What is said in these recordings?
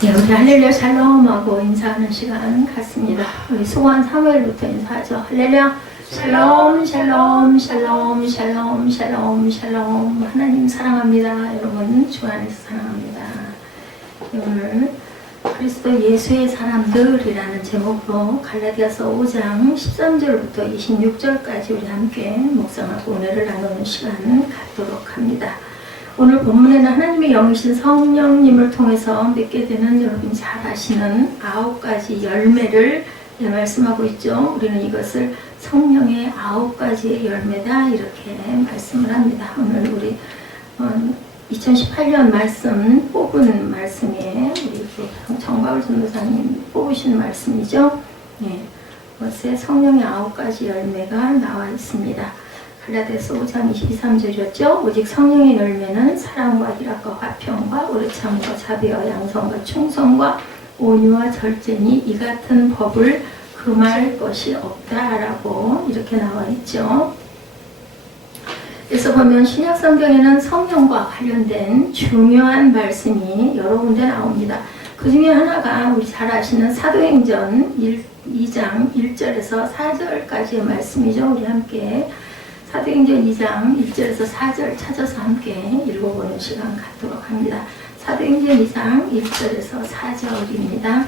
네, 우리 할렐루야 샬롬하고 인사하는 시간 같습니다. 우리 수고한 사무엘부터 인사하죠. 할렐루야 샬롬 샬롬 샬롬 샬롬 샬롬 샬롬. 하나님 사랑합니다. 여러분 주 안에서 사랑합니다. 오늘 그리스도 예수의 사람들이라는 제목으로 갈라디아서 5장 13절부터 26절까지 우리 함께 묵상하고 은혜를 나누는 시간 갖도록 합니다. 오늘 본문에는 하나님의 영이신 성령님을 통해서 맺게 되는 여러분이 잘 아시는 9가지 열매를 말씀하고 있죠. 우리는 이것을 성령의 9가지의 열매다 이렇게 말씀을 합니다. 오늘 우리 2018년 말씀 뽑은 말씀이에요. 우리 정가울 전도사님 뽑으신 말씀이죠. 네, 그것에 성령의 9가지 열매가 나와 있습니다. 갈라디아서 5장 23절이었죠. 오직 성령의 열매는 사랑과 희락과 화평과 오래 참음과 자비와 양성과 충성과 온유와 절제니 이 같은 법을 금할 것이 없다라고 이렇게 나와 있죠. 그래서 보면 신약 성경에는 성령과 관련된 중요한 말씀이 여러 군데 나옵니다. 그 중에 하나가 우리 잘 아시는 사도행전 2장 1절에서 4절까지의 말씀이죠. 우리 함께 사도행전 2장 1절에서 4절 찾아서 함께 읽어보는 시간 갖도록 합니다. 사도행전 2장 1절에서 4절입니다.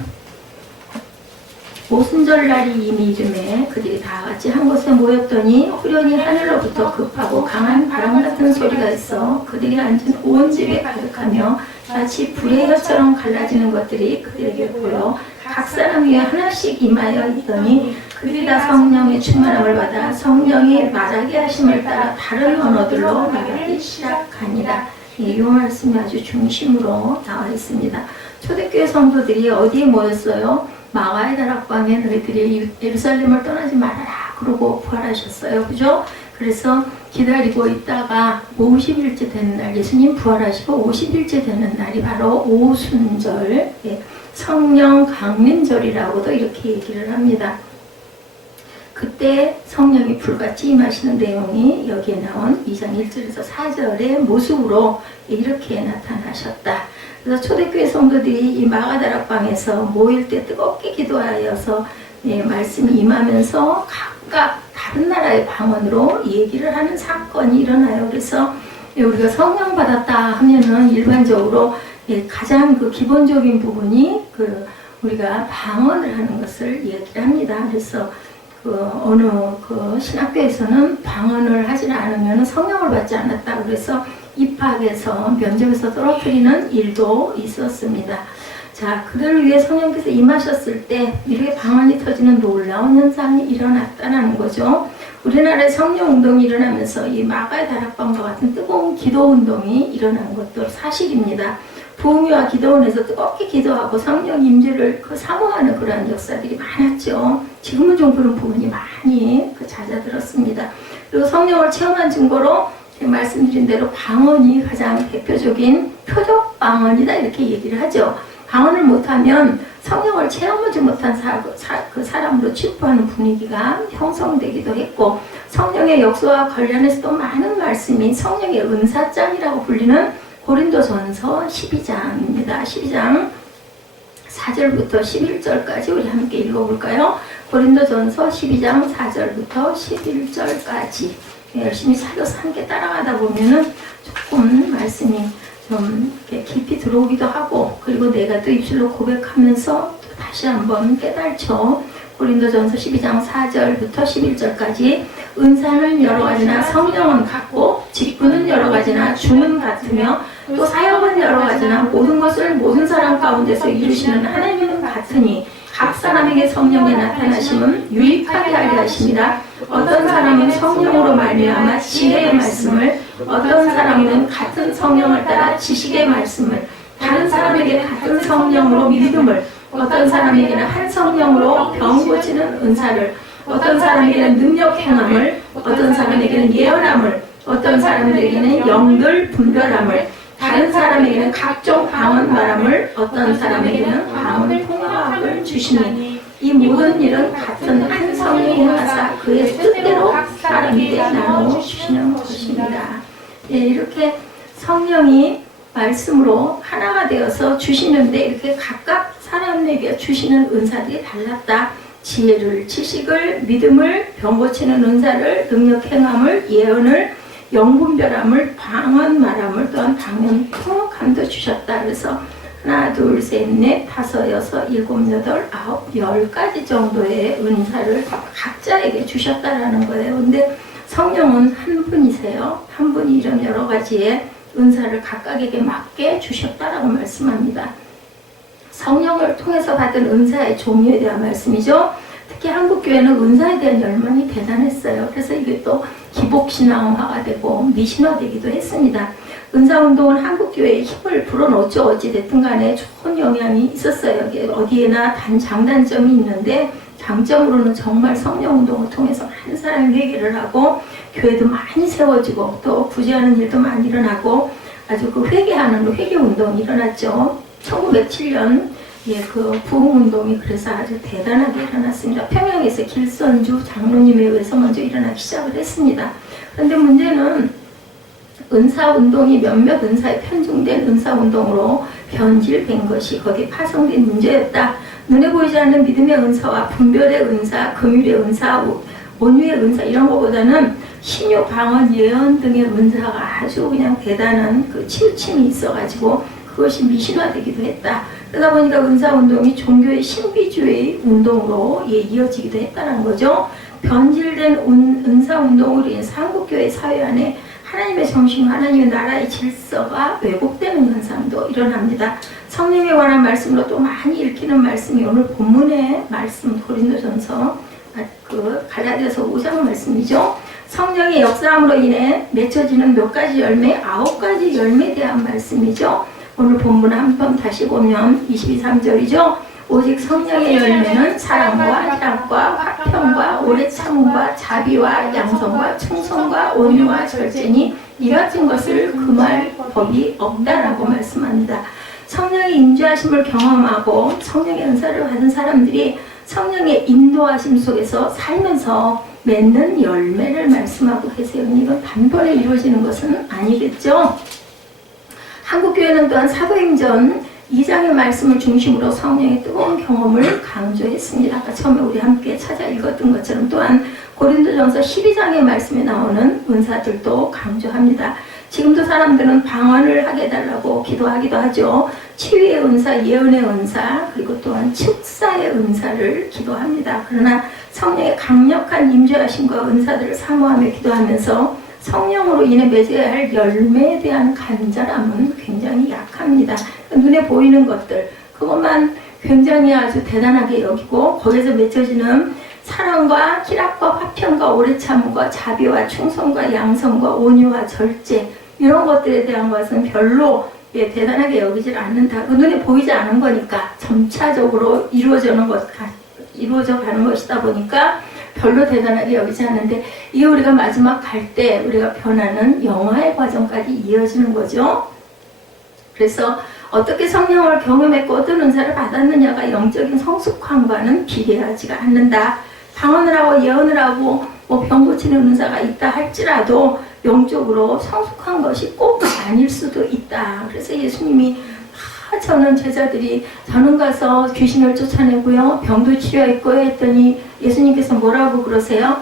오순절날이 이미 이름에 그들이 다 같이 한 곳에 모였더니 후련히 하늘로부터 급하고 강한 바람 같은 소리가 있어 그들이 앉은 온 집에 가득하며 마치 불의 혀처럼 갈라지는 것들이 그들에게 보여 각 사람 위에 하나씩 임하여 있더니 그들이 다 성령의 충만함을 받아 성령이 말하게 하심을 따라 다른 언어들로 말하기 시작하니라. 이 말씀이 아주 중심으로 나와 있습니다. 초대교회 성도들이 어디에 모였어요? 마가의 다락방에 너희들이 예루살렘을 떠나지 말아라 그러고 부활하셨어요. 그죠? 그래서 기다리고 있다가 50일째 되는 날, 예수님 부활하시고 50일째 되는 날이 바로 오순절, 성령 강림절이라고도 이렇게 얘기를 합니다. 그때 성령이 불같이 임하시는 내용이 여기에 나온 2장 1절에서 4절의 모습으로 이렇게 나타나셨다. 그래서 초대교회 성도들이 이 마가다락방에서 모일 때 뜨겁게 기도하여서 말씀이 임하면서 각각 다른 나라의 방언으로 얘기를 하는 사건이 일어나요. 그래서 우리가 성령 받았다 하면은 일반적으로 가장 그 기본적인 부분이 우리가 방언을 하는 것을 얘기를 합니다. 그래서 어느 신학교에서는 방언을 하지 않으면 성령을 받지 않았다. 그래서 입학에서 면접에서 떨어뜨리는 일도 있었습니다. 자, 그들을 위해 성령께서 임하셨을 때 이렇게 방언이 터지는 놀라운 현상이 일어났다는 거죠. 우리나라에 성령 운동이 일어나면서 이 마가의 다락방과 같은 뜨거운 기도 운동이 일어난 것도 사실입니다. 부흥회와 기도원에서 뜨겁게 기도하고 성령 임재를 사모하는 그러한 역사들이 많았죠. 지금은 좀 그런 부분이 많이 잦아들었습니다. 그리고 성령을 체험한 증거로 말씀드린 대로 방언이 가장 대표적인 표적 방언이다 이렇게 얘기를 하죠. 방언을 못하면 성령을 체험하지 못한 그 사람으로 취급하는 분위기가 형성되기도 했고, 성령의 역사와 관련해서도 많은 말씀이 성령의 은사장이라고 불리는 고린도전서 12장입니다. 12장 4절부터 11절까지 우리 함께 읽어볼까요? 고린도전서 12장 4절부터 11절까지 열심히 살려서 함께 따라가다 보면은 조금 말씀이 좀 깊이 들어오기도 하고, 그리고 내가 또 입술로 고백하면서 또 다시 한번 깨달죠. 고린도전서 12장 4절부터 11절까지 은사는 여러 가지나 성령은 같고 직분은 여러 가지나 주는 같으며 또 사역은 여러 가지나 모든 것을 모든 사람 가운데서 이루시는 하나님은 같으니 각 사람에게 성령의 나타나심은 유익하게 하려 하심이라. 어떤 사람은 성령으로 말미암아 지혜의 말씀을, 어떤 사람은 같은 성령을 따라 지식의 말씀을, 다른 사람에게 같은 성령으로 믿음을, 어떤 사람에게는 한 성령으로 병 고치는 은사를, 어떤 사람에게는 능력 행함을, 어떤 사람에게는 예언함을, 어떤 사람에게는 영들 분별함을, 다른 사람에게는 각종 방언 말함을, 어떤 사람에게는 방언 통역을 주시니 이 모든 일은 같은 한 성령이 하사 그의 뜻대로 사람에게 나누어 주시는 것입니다. 이렇게 성령이 말씀으로 하나가 되어서 주시는데 이렇게 각각 사람에게 주시는 은사들이 달랐다. 지혜를, 지식을, 믿음을, 병 고치는 은사를, 능력 행함을, 예언을, 영분별함을, 방언 말함을, 또한 방언통함도 주셨다. 그래서 하나, 둘, 셋, 넷, 다섯, 여섯, 일곱, 여덟, 아홉, 10가지 정도의 은사를 각자에게 주셨다라는 거예요. 근데 성령은 한 분이세요. 한 분이 이런 여러 가지의 은사를 각각에게 맞게 주셨다라고 말씀합니다. 성령을 통해서 받은 은사의 종류에 대한 말씀이죠. 특히 한국교회는 은사에 대한 열망이 대단했어요. 그래서 이게 또 기복신앙화가 되고 미신화되기도 했습니다. 은사운동은 한국교회의 힘을 불어넣었죠. 어찌됐든 간에 좋은 영향이 있었어요. 어디에나 장단점이 있는데 장점으로는 정말 성령운동을 통해서 많은 사람이 회개를 하고 교회도 많이 세워지고 또 구제하는 일도 많이 일어나고 아주 그 회개하는 회개운동이 일어났죠. 1907년 그 부흥운동이 그래서 아주 대단하게 일어났습니다. 평양에서 길선주 장로님에 의해서 먼저 일어나기 시작을 했습니다. 그런데 문제는 은사운동이 몇몇 은사에 편중된 은사운동으로 변질된 것이 거기에 파송된 문제였다. 눈에 보이지 않는 믿음의 은사와 분별의 은사, 긍휼의 은사, 온유의 은사 이런 것보다는 신유, 방언, 예언 등의 은사가 아주 그냥 대단한 그 치우침이 있어가지고 그것이 미신화되기도 했다. 그러다 보니까 은사운동이 종교의 신비주의 운동으로 이어지기도 했다는 거죠. 변질된 은사운동으로 인해서 한국교회 사회 안에 하나님의 정신과 하나님의 나라의 질서가 왜곡되는 현상도 일어납니다. 성령에 관한 말씀으로 또 많이 읽히는 말씀이 오늘 본문의 말씀 고린도전서 갈라디아서 5장 말씀이죠. 성령의 역사함으로 인해 맺혀지는 몇 가지 열매, 9가지 열매에 대한 말씀이죠. 오늘 본문 한번 다시 보면 22~23절이죠. 오직 성령의 열매는 사랑과 희락과 화평과 오래 참음과 자비와 양성과 충성과 온유와 절제니 이 같은 것을 금할 법이 없다라고 말씀합니다. 성령의 임재하심을 경험하고 성령의 은사를 받은 사람들이 성령의 인도하심 속에서 살면서 맺는 열매를 말씀하고 계세요. 이건 단번에 이루어지는 것은 아니겠죠. 한국교회는 또한 사도행전 2장의 말씀을 중심으로 성령의 뜨거운 경험을 강조했습니다. 아까 처음에 우리 함께 찾아 읽었던 것처럼 또한 고린도전서 12장의 말씀에 나오는 은사들도 강조합니다. 지금도 사람들은 방언을 하게 해달라고 기도하기도 하죠. 치유의 은사, 예언의 은사, 그리고 또한 축사의 은사를 기도합니다. 그러나 성령의 강력한 임재하심과 은사들을 사모하며 기도하면서 성령으로 인해 맺어야 할 열매에 대한 간절함은 굉장히 약합니다. 눈에 보이는 것들, 그것만 굉장히 아주 대단하게 여기고 거기서 맺혀지는 사랑과 희락과 화평과 오래 참음과 자비와 충성과 양성과 온유와 절제 이런 것들에 대한 것은 별로 대단하게 여기질 않는다. 그 눈에 보이지 않은 거니까 점차적으로 이루어져 가는 것이다 보니까 별로 대단하게 여기지 않는데 이게 우리가 마지막 갈 때 우리가 변하는 영화의 과정까지 이어지는 거죠. 그래서 어떻게 성령을 경험했고 어떤 은사를 받았느냐가 영적인 성숙함과는 비례하지가 않는다. 방언을 하고 예언을 하고 병 고치는 은사가 있다 할지라도 영적으로 성숙한 것이 꼭 아닐 수도 있다. 그래서 예수님이 저는 제자들이 저는 가서 귀신을 쫓아내고요 병도 치료했고요 했더니 예수님께서 뭐라고 그러세요?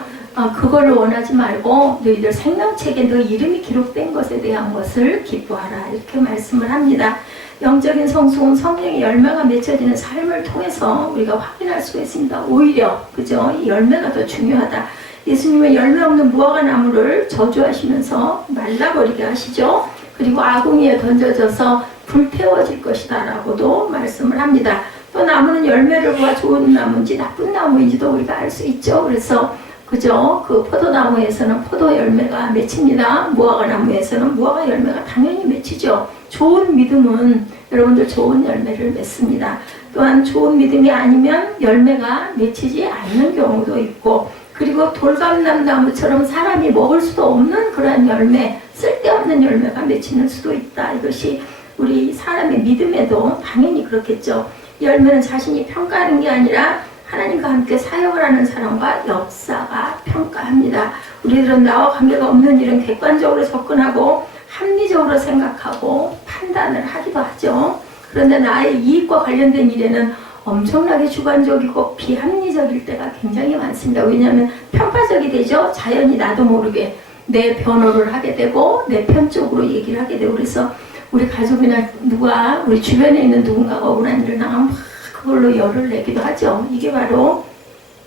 그거를 원하지 말고 너희들 생명책에 너 이름이 기록된 것에 대한 것을 기뻐하라 이렇게 말씀을 합니다. 영적인 성숙은 성령의 열매가 맺혀지는 삶을 통해서 우리가 확인할 수가 있습니다. 오히려 그죠? 이 열매가 더 중요하다. 예수님은 열매 없는 무화과 나무를 저주하시면서 말라버리게 하시죠. 그리고 아궁이에 던져져서 불태워질 것이다 라고도 말씀을 합니다. 또 나무는 열매를 보아 좋은 나무인지 나쁜 나무인지도 우리가 알 수 있죠. 그래서 그죠? 그 포도나무에서는 포도 열매가 맺힙니다. 무화과 나무에서는 무화과 열매가 당연히 맺히죠. 좋은 믿음은 여러분들 좋은 열매를 맺습니다. 또한 좋은 믿음이 아니면 열매가 맺히지 않는 경우도 있고 그리고 돌감람 나무처럼 사람이 먹을 수도 없는 그러한 열매, 쓸데없는 열매가 맺히는 수도 있다. 이것이 우리 사람의 믿음에도 당연히 그렇겠죠. 열매는 자신이 평가하는 게 아니라 하나님과 함께 사역을 하는 사람과 역사가 평가합니다. 우리들은 나와 관계가 없는 일은 객관적으로 접근하고 합리적으로 생각하고 판단을 하기도 하죠. 그런데 나의 이익과 관련된 일에는 엄청나게 주관적이고 비합리적일 때가 굉장히 많습니다. 왜냐하면 편파적이 되죠. 자연히 나도 모르게 내 변호를 하게 되고 내 편 쪽으로 얘기를 하게 되고, 그래서 우리 가족이나 누가 우리 주변에 있는 누군가가 억울한 일을 당하면 막 그걸로 열을 내기도 하죠. 이게 바로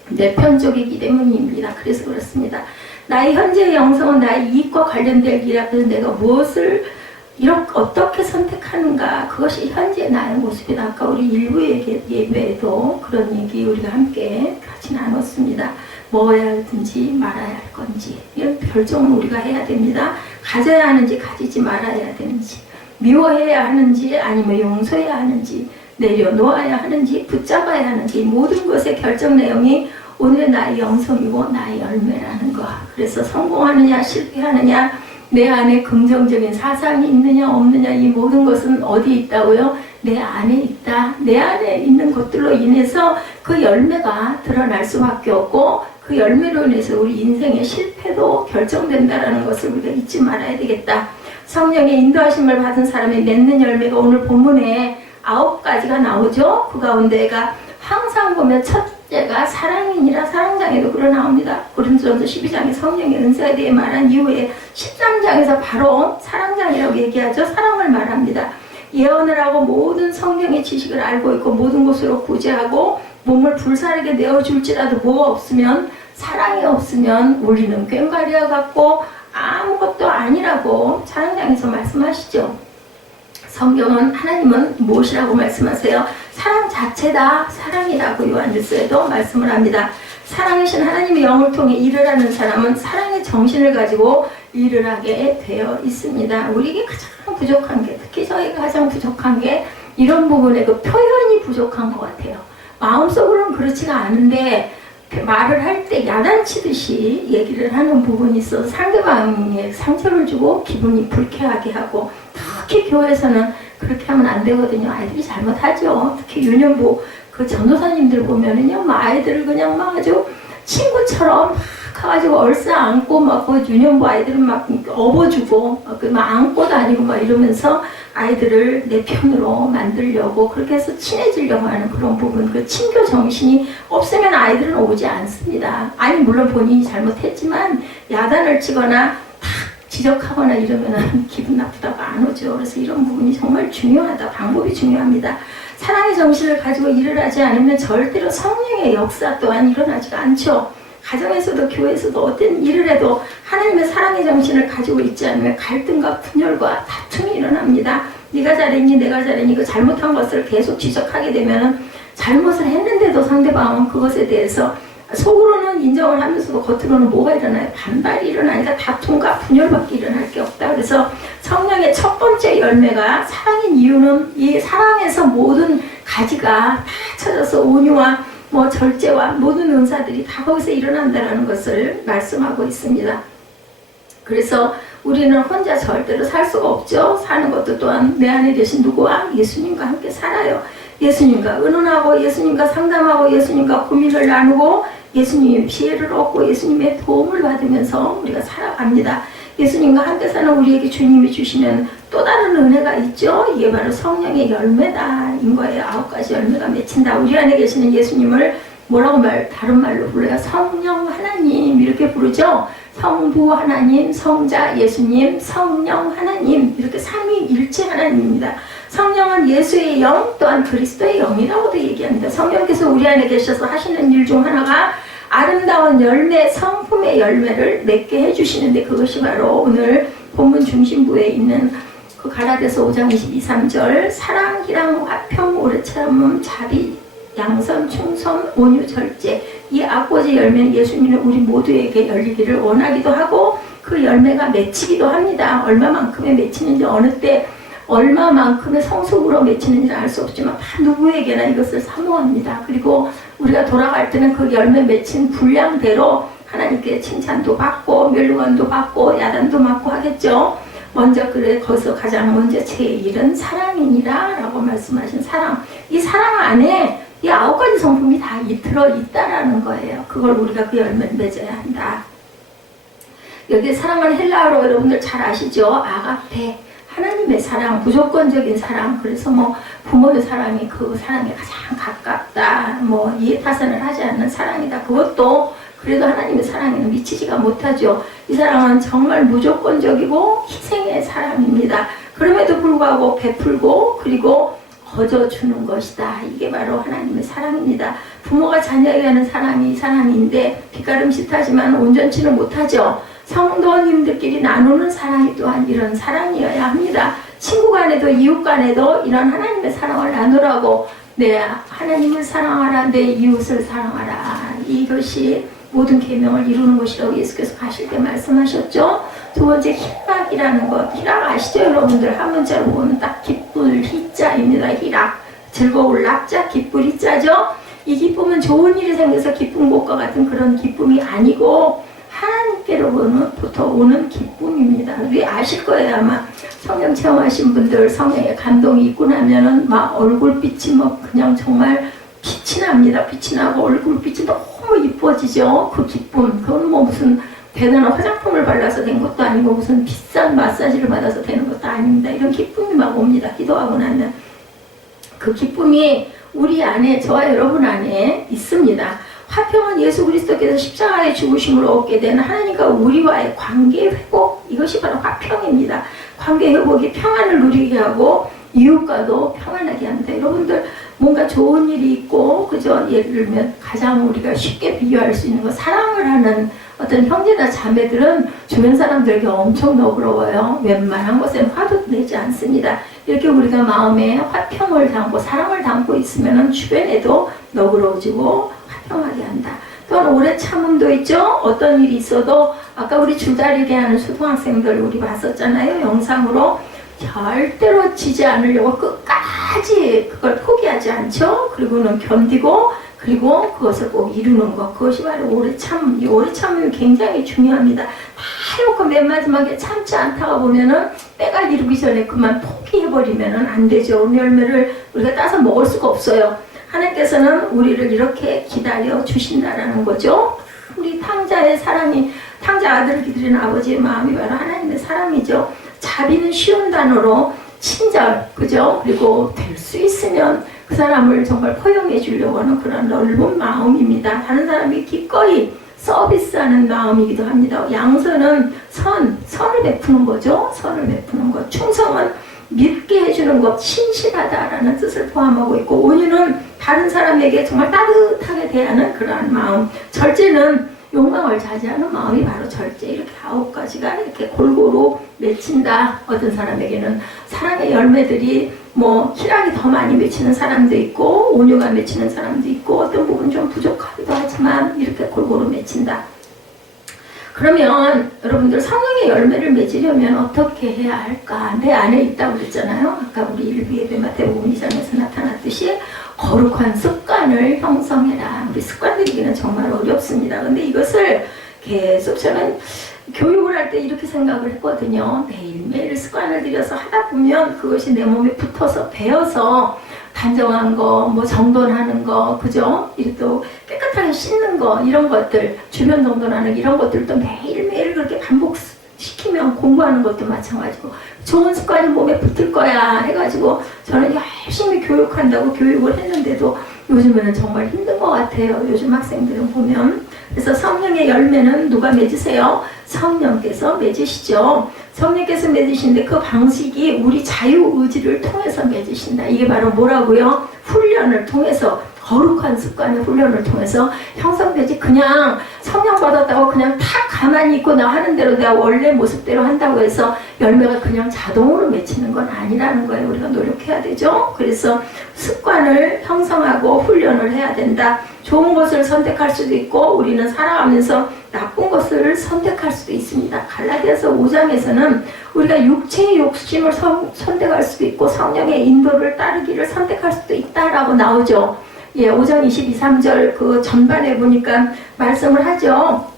내 편적이기 때문입니다. 그래서 그렇습니다. 나의 현재의 영성은 나의 이익과 관련된 일이라. 그래서 내가 무엇을 이렇게 어떻게 선택하는가, 그것이 현재 나의 모습이다. 아까 우리 일부 예배에도 그런 얘기 우리가 함께 같이 나눴습니다. 먹어야 할든지 말아야 할 건지 이런 결정을 우리가 해야 됩니다. 가져야 하는지 가지지 말아야 되는지, 미워해야 하는지 아니면 용서해야 하는지, 내려놓아야 하는지 붙잡아야 하는지, 모든 것의 결정 내용이 오늘의 나의 영성이고 나의 열매라는 것. 그래서 성공하느냐 실패하느냐, 내 안에 긍정적인 사상이 있느냐 없느냐, 이 모든 것은 어디 있다고요? 내 안에 있다. 내 안에 있는 것들로 인해서 그 열매가 드러날 수밖에 없고, 그 열매로 인해서 우리 인생의 실패도 결정된다는 것을 우리가 잊지 말아야 되겠다. 성령의 인도하심을 받은 사람이 맺는 열매가 오늘 본문에 9가지가 나오죠. 그 가운데가 항상 보면 첫째가 사랑이니라. 사랑장에도 그러 나옵니다. 고린도전서 12장에 성령의 은사에 대해 말한 이후에 13장에서 바로 사랑장이라고 얘기하죠. 사랑을 말합니다. 예언을 하고 모든 성경의 지식을 알고 있고 모든 것으로 구제하고 몸을 불사르게 내어줄지라도 뭐가 없으면, 사랑이 없으면 우리는 꽹과리와 같고 아무것도 아니라고 사랑장에서 말씀하시죠. 성경은, 하나님은 무엇이라고 말씀하세요? 사랑 자체다. 사랑이라고 요한일서에도 말씀을 합니다. 사랑이신 하나님의 영을 통해 일을 하는 사람은 사랑의 정신을 가지고 일을 하게 되어 있습니다. 우리에게 가장 부족한 게, 특히 저희가 가장 부족한 게 이런 부분에 그 표현이 부족한 것 같아요. 마음속으로는 그렇지가 않은데 말을 할 때 야단치듯이 얘기를 하는 부분이 있어서 상대방에 상처를 주고 기분이 불쾌하게 하고, 특히 교회에서는 그렇게 하면 안 되거든요. 아이들이 잘못하죠. 특히 유년부 그 전도사님들 보면은요, 막 아이들을 그냥 막 아주 친구처럼 막 가가지고 얼싸 안고 막 그 유년부 아이들은 막 업어주고 막 안고 다니고 막 이러면서 아이들을 내 편으로 만들려고 그렇게 해서 친해지려고 하는 그런 부분, 그 친교 정신이 없으면 아이들은 오지 않습니다. 아니 물론 본인이 잘못했지만 야단을 치거나 지적하거나 이러면 기분 나쁘다고 안 오죠. 그래서 이런 부분이 정말 중요하다. 방법이 중요합니다. 사랑의 정신을 가지고 일을 하지 않으면 절대로 성령의 역사 또한 일어나지가 않죠. 가정에서도 교회에서도 어떤 일을 해도 하나님의 사랑의 정신을 가지고 있지 않으면 갈등과 분열과 다툼이 일어납니다. 네가 잘했니 내가 잘했니, 그 잘못한 것을 계속 지적하게 되면 잘못을 했는데도 상대방은 그것에 대해서 속으로는 인정을 하면서도 겉으로는 뭐가 일어나요? 반발이 일어나니까 다툼과 분열밖에 일어날 게 없다. 그래서 성령의 첫 번째 열매가 사랑인 이유는 이 사랑에서 모든 가지가 다 찾아서 온유와 절제와 모든 은사들이 다 거기서 일어난다는 것을 말씀하고 있습니다. 그래서 우리는 혼자 절대로 살 수가 없죠. 사는 것도 또한 내 안에 계신 누구와? 예수님과 함께 살아요. 예수님과 의논하고 예수님과 상담하고 예수님과 고민을 나누고 예수님의 지혜를 얻고 예수님의 도움을 받으면서 우리가 살아갑니다. 예수님과 함께 사는 우리에게 주님이 주시는 또 다른 은혜가 있죠. 이게 바로 성령의 열매다인 거예요. 9가지 열매가 맺힌다. 우리 안에 계시는 예수님을 뭐라고 다른 말로 불러요? 성령 하나님 이렇게 부르죠. 성부 하나님, 성자 예수님, 성령 하나님, 이렇게 삼위일체 하나님입니다. 성령은 예수의 영 또한 그리스도의 영이라고도 얘기합니다. 성령께서 우리 안에 계셔서 하시는 일 중 하나가 아름다운 열매, 성품의 열매를 맺게 해주시는데, 그것이 바로 오늘 본문 중심부에 있는 그 갈라디아서 5장 22, 3절 사랑, 희랑, 화평, 오래 참음, 자비, 양선, 충성, 온유, 절제, 이 9가지 열매는 예수님은 우리 모두에게 열리기를 원하기도 하고 그 열매가 맺히기도 합니다. 얼마만큼의 맺히는지, 어느 때 얼마만큼의 성숙으로 맺히는지는 알 수 없지만 다 누구에게나 이것을 사모합니다. 그리고 우리가 돌아갈 때는 그 열매 맺힌 분량대로 하나님께 칭찬도 받고 멸류관도 받고 야단도 맞고 하겠죠. 먼저 거기서 가장 먼저 제 일은 사랑이니라 라고 말씀하신 사랑. 이 사랑 안에 이 9가지 성품이 다 들어있다라는 거예요. 그걸 우리가 그 열매를 맺어야 한다. 여기 사랑은 헬라어로 여러분들 잘 아시죠? 아가페. 하나님의 사랑, 무조건적인 사랑. 그래서 뭐 부모의 사랑이 그 사랑에 가장 가깝다. 뭐 이해타산을 하지 않는 사랑이다. 그것도 그래도 하나님의 사랑에는 미치지가 못하죠. 이 사랑은 정말 무조건적이고 희생의 사랑입니다. 그럼에도 불구하고 베풀고 그리고 거저주는 것이다. 이게 바로 하나님의 사랑입니다. 부모가 자녀에게 하는 사랑이 사랑인데 빗가름짓하지만 온전치는 못하죠. 성도님들끼리 나누는 사랑이 또한 이런 사랑이어야 합니다. 친구 간에도 이웃 간에도 이런 하나님의 사랑을 나누라고, 내 하나님을 사랑하라, 내 이웃을 사랑하라. 이것이 모든 계명을 이루는 것이라고 예수께서 가실 때 말씀하셨죠. 두 번째, 희락이라는 것. 희락 아시죠, 여러분들? 한 문자로 보면 딱 기쁠 희자입니다. 희락, 즐거울 낙자, 기쁠 희자죠. 이 기쁨은 좋은 일이 생겨서 기쁜 것과 같은 그런 기쁨이 아니고 하나님께로부터 오는 기쁨입니다. 우리 아실 거예요. 아마 성령 체험하신 분들, 성령의 감동이 있고 나면은 막 얼굴빛이 뭐 그냥 정말 빛이 납니다. 빛이 나고 얼굴빛이 너무 이뻐지죠. 그 기쁨. 그건 뭐 무슨 대단한 화장품을 발라서 된 것도 아니고 무슨 비싼 마사지를 받아서 되는 것도 아닙니다. 이런 기쁨이 막 옵니다. 기도하고 나면. 그 기쁨이 우리 안에, 저와 여러분 안에 있습니다. 화평은 예수 그리스도께서 십자가의 죽으심으로 얻게 되는 하나님과 우리와의 관계 회복, 이것이 바로 화평입니다. 관계 회복이 평안을 누리게 하고 이웃과도 평안하게 합니다. 여러분들 뭔가 좋은 일이 있고, 그죠? 예를 들면 가장 우리가 쉽게 비교할 수 있는 거, 사랑을 하는 어떤 형제나 자매들은 주변 사람들에게 엄청 너그러워요. 웬만한 것엔 화도 내지 않습니다. 이렇게 우리가 마음에 화평을 담고 사랑을 담고 있으면 주변에도 너그러워지고 화평하게 한다. 또한 오래 참음도 있죠. 어떤 일이 있어도 아까 우리 줄다리기 하는 초등학생들 우리 봤었잖아요. 영상으로. 절대로 지지 않으려고 끝까지 그걸 포기하지 않죠. 그리고는 견디고 그리고 그것을 꼭 이루는 것. 그것이 바로 오래 참음. 이 오래 참음이 굉장히 중요합니다. 다 해놓고 맨 마지막에 참지 않다가 보면은 때가 이르기 전에 그만 포기해버리면은 안 되죠. 오늘 열매를 우리가 따서 먹을 수가 없어요. 하나님께서는 우리를 이렇게 기다려 주신다라는 거죠. 우리 탕자의 사랑이, 탕자 아들을 기다리는 아버지의 마음이 바로 하나님의 사랑이죠. 자비는 쉬운 단어로 친절, 그죠? 그리고 될 수 있으면 그 사람을 정말 포용해 주려고 하는 그런 넓은 마음입니다. 다른 사람이 기꺼이 서비스하는 마음이기도 합니다. 양선은 선을 베푸는 거죠. 선을 베푸는 것. 충성은 믿게 해주는 것, 신실하다라는 뜻을 포함하고 있고, 온유는 다른 사람에게 정말 따뜻하게 대하는 그러한 마음. 절제는 욕망을 자제하는 마음이 바로 절제. 이렇게 9가지가 이렇게 골고루 맺힌다. 어떤 사람에게는 사랑의 열매들이 뭐 희락이 더 많이 맺히는 사람도 있고 온유가 맺히는 사람도 있고 어떤 부분 좀 부족하기도 하지만 이렇게 골고루 맺힌다. 그러면 여러분들 성령의 열매를 맺으려면 어떻게 해야 할까? 내 안에 있다고 그랬잖아요. 아까 우리 일부예배 마태복음 2장에서 나타났듯이 거룩한 습관을 형성해라. 우리 습관 들이기는 정말 어렵습니다. 근데 이것을 계속 저는 교육을 할 때 이렇게 생각을 했거든요. 매일매일 습관을 들여서 하다 보면 그것이 내 몸에 붙어서 배어서 단정한 거, 뭐 정돈하는 거, 그죠? 또 깨끗하게 씻는 거, 이런 것들, 주변 정돈하는 이런 것들도 매일매일 그렇게 반복시키면 공부하는 것도 마찬가지고 좋은 습관이 몸에 붙을 거야 해가지고 저는 열심히 교육한다고 교육을 했는데도 요즘에는 정말 힘든 것 같아요. 요즘 학생들은 보면. 그래서 성령의 열매는 누가 맺으세요? 성령께서 맺으시죠. 성령께서 맺으시는데 그 방식이 우리 자유의지를 통해서 맺으신다. 이게 바로 뭐라고요? 훈련을 통해서, 거룩한 습관의 훈련을 통해서 형성되지. 그냥 성령 받았다고 그냥 탁 가만히 있고 나 하는 대로 내가 원래 모습대로 한다고 해서 열매가 그냥 자동으로 맺히는 건 아니라는 거예요. 우리가 노력해야 되죠. 그래서 습관을 형성하고 훈련을 해야 된다. 좋은 것을 선택할 수도 있고 우리는 살아가면서 나쁜 것을 선택할 수도 있습니다. 갈라디아서 5장에서는 우리가 육체의 욕심을 선택할 수도 있고 성령의 인도를 따르기를 선택할 수도 있다라고 나오죠. 예, 5장 22, 3절 그 전반에 보니까 말씀을 하죠.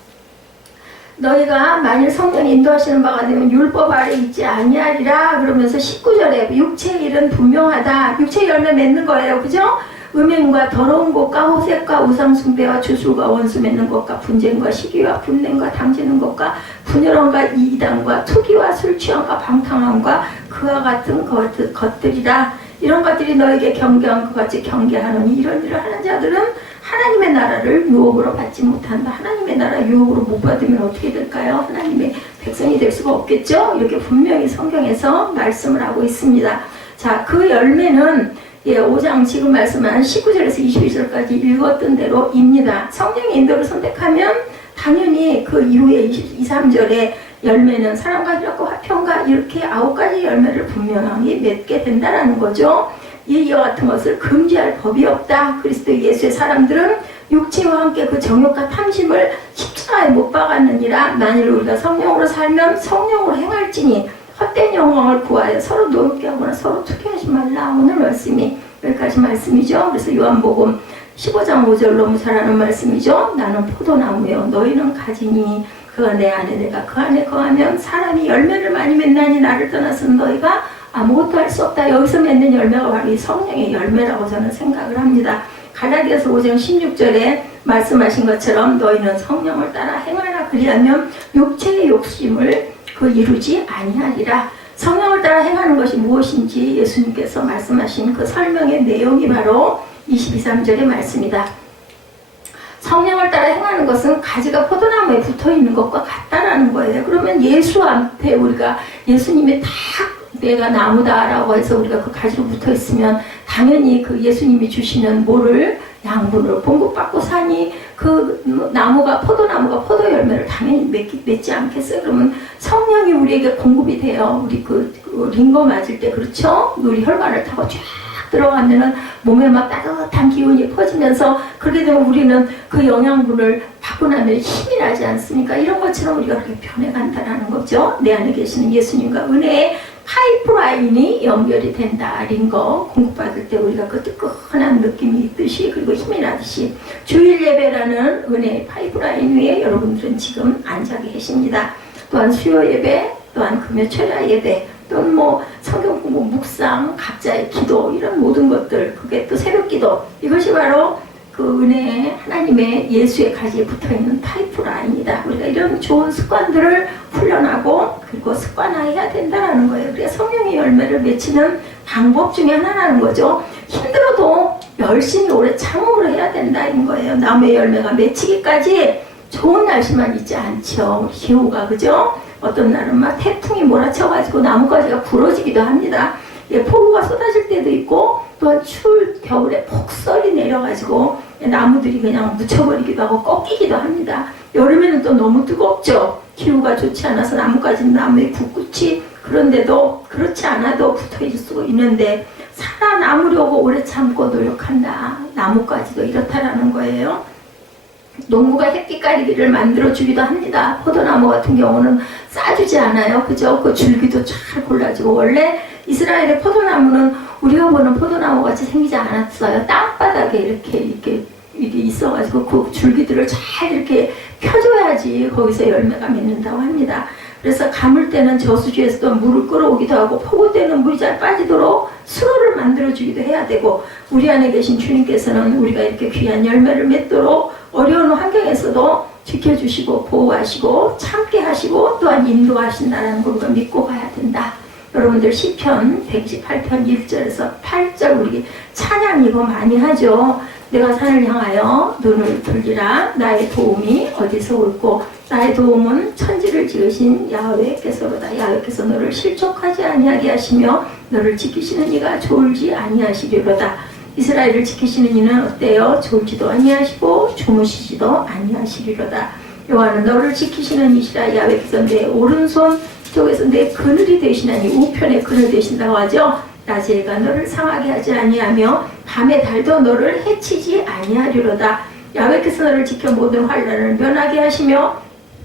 너희가 만일 성령이 인도하시는 바가 되면 율법 아래 있지 아니하리라. 그러면서 19절에 육체의 일은 분명하다. 육체의 열매 맺는 거예요. 그죠? 음행과 더러운 것과 호색과 우상숭배와 주술과 원수 맺는 것과 분쟁과 시기와 분냄과 당지는 것과 분열함과 이단과 투기와 술취함과 방탕함과 그와 같은 것들이라. 이런 것들이 너에게 경계한 것 같이 경계하노니 이런 일을 하는 자들은 하나님의 나라를 유혹으로 받지 못한다. 하나님의 나라 유혹으로 못 받으면 어떻게 될까요? 하나님의 백성이 될 수가 없겠죠? 이렇게 분명히 성경에서 말씀을 하고 있습니다. 자, 그 열매는 5장 지금 말씀한 19절에서 22절까지 읽었던 대로입니다. 성령의 인도를 선택하면 당연히 그 이후에 2, 3절에 열매는 사랑과 희락과 화평과 이렇게 9가지 열매를 분명하게 맺게 된다는 거죠. 이와 같은 것을 금지할 법이 없다. 그리스도 예수의 사람들은 육체와 함께 그 정욕과 탐심을 십자가에 못 박았느니라. 만일 우리가 성령으로 살면 성령으로 행할지니 헛된 영광을 구하여 서로 노엽게 하거나 서로 투기하지 말라. 오늘 말씀이 여기까지 말씀이죠. 그래서 요한복음 15장 5절 너무 잘 아는 말씀이죠. 나는 포도나무요 너희는 가지니 그가 내 안에 내가 그 안에 거하면 사람이 열매를 많이 맺나니 나를 떠나서는 너희가 아무것도 할 수 없다. 여기서 맺는 열매가 바로 이 성령의 열매라고 저는 생각을 합니다. 갈라디아서 5장 16절에 말씀하신 것처럼 너희는 성령을 따라 행하라. 그리하면 육체의 욕심을 이루지 아니하리라. 성령을 따라 행하는 것이 무엇인지 예수님께서 말씀하신 그 설명의 내용이 바로 22, 3절의 말씀이다. 성령을 따라 행하는 것은 가지가 포도나무에 붙어있는 것과 같다라는 거예요. 그러면 예수 앞에 우리가 예수님이 다 내가 나무다라고 해서 우리가 그 가지로 붙어있으면 당연히 그 예수님이 주시는 뭐를 양분을 공급받고 사니 그 나무가 포도나무가 포도 열매를 당연히 맺지 않겠어요. 그러면 성령이 우리에게 공급이 돼요. 우리 그 링거 맞을 때 그렇죠? 우리 혈관을 타고 쫙 들어가면은 몸에 막 따뜻한 기운이 퍼지면서 그렇게 되면 우리는 그 영양분을 받고 나면 힘이 나지 않습니까? 이런 것처럼 우리가 그렇게 변해간다는 거죠. 내 안에 계시는 예수님과 은혜의 파이프라인이 연결이 된다. 링거 공급받을 때 우리가 그 뜨끈한 느낌이 있듯이 그리고 힘이 나듯이 주일 예배라는 은혜의 파이프라인 위에 여러분들은 지금 앉아 계십니다. 또한 수요 예배, 또한 금요 철야 예배, 또는 성경 공부, 묵상, 각자의 기도 이런 모든 것들 그게 또 새벽 기도 이것이 바로 그 은혜의 하나님의 예수의 가지에 붙어있는 파이프라인이다. 우리가 이런 좋은 습관들을 훈련하고 그리고 습관화해야 된다는 거예요. 그래서 성령의 열매를 맺히는 방법 중에 하나라는 거죠. 힘들어도 열심히 오래 참음으로 해야 된다는 거예요. 나무의 열매가 맺히기까지 좋은 날씨만 있지 않죠. 기후가 그죠? 어떤 날은 막 태풍이 몰아쳐가지고 나뭇가지가 부러지기도 합니다. 폭우가 쏟아질 때도 있고 또한 추울 겨울에 폭설이 내려가지고 나무들이 그냥 묻혀버리기도 하고 꺾이기도 합니다. 여름에는 또 너무 뜨겁죠. 기후가 좋지 않아서 나뭇가지는 나무에 굳굳이 그런데도 그렇지 않아도 붙어있을 수 있는데 살아남으려고 오래 참고 노력한다. 나뭇가지도 이렇다라는 거예요. 농부가 햇빛 가리기를 만들어주기도 합니다. 포도나무 같은 경우는 싸주지 않아요. 그죠? 그 줄기도 잘 골라주고 원래 이스라엘의 포도나무는 우리가 보는 포도나무 같이 생기지 않았어요. 땅바닥에 이렇게 있어가지고 그 줄기들을 잘 이렇게 펴줘야지 거기서 열매가 맺는다고 합니다. 그래서 감을 때는 저수지에서도 물을 끌어오기도 하고 폭우 때는 물이 잘 빠지도록 수로를 만들어주기도 해야 되고 우리 안에 계신 주님께서는 우리가 이렇게 귀한 열매를 맺도록 어려운 환경에서도 지켜주시고 보호하시고 참게 하시고 또한 인도하신다는 걸 우리가 믿고 가야 된다. 여러분들 시편 128편 1절에서 8절 우리 찬양 이거 많이 하죠. 내가 산을 향하여 눈을 들리라. 나의 도움이 어디서 올고 나의 도움은 천지를 지으신 야훼께서로다. 야훼께서 너를 실족하지 아니하게 하시며 너를 지키시는 이가 졸지 아니하시리로다. 이스라엘을 지키시는 이는 어때요? 졸지도 아니하시고 주무시지도 아니하시리로다. 여호와는 너를 지키시는 이시라. 야훼께서 내 오른손 쪽에서 내 그늘이 되시나니 우편의 그늘 되신다고 하죠. 낮에 해가 너를 상하게 하지 아니하며 밤에 달도 너를 해치지 아니하리로다. 야훼께서 너를 지켜 모든 환난을 면하게 하시며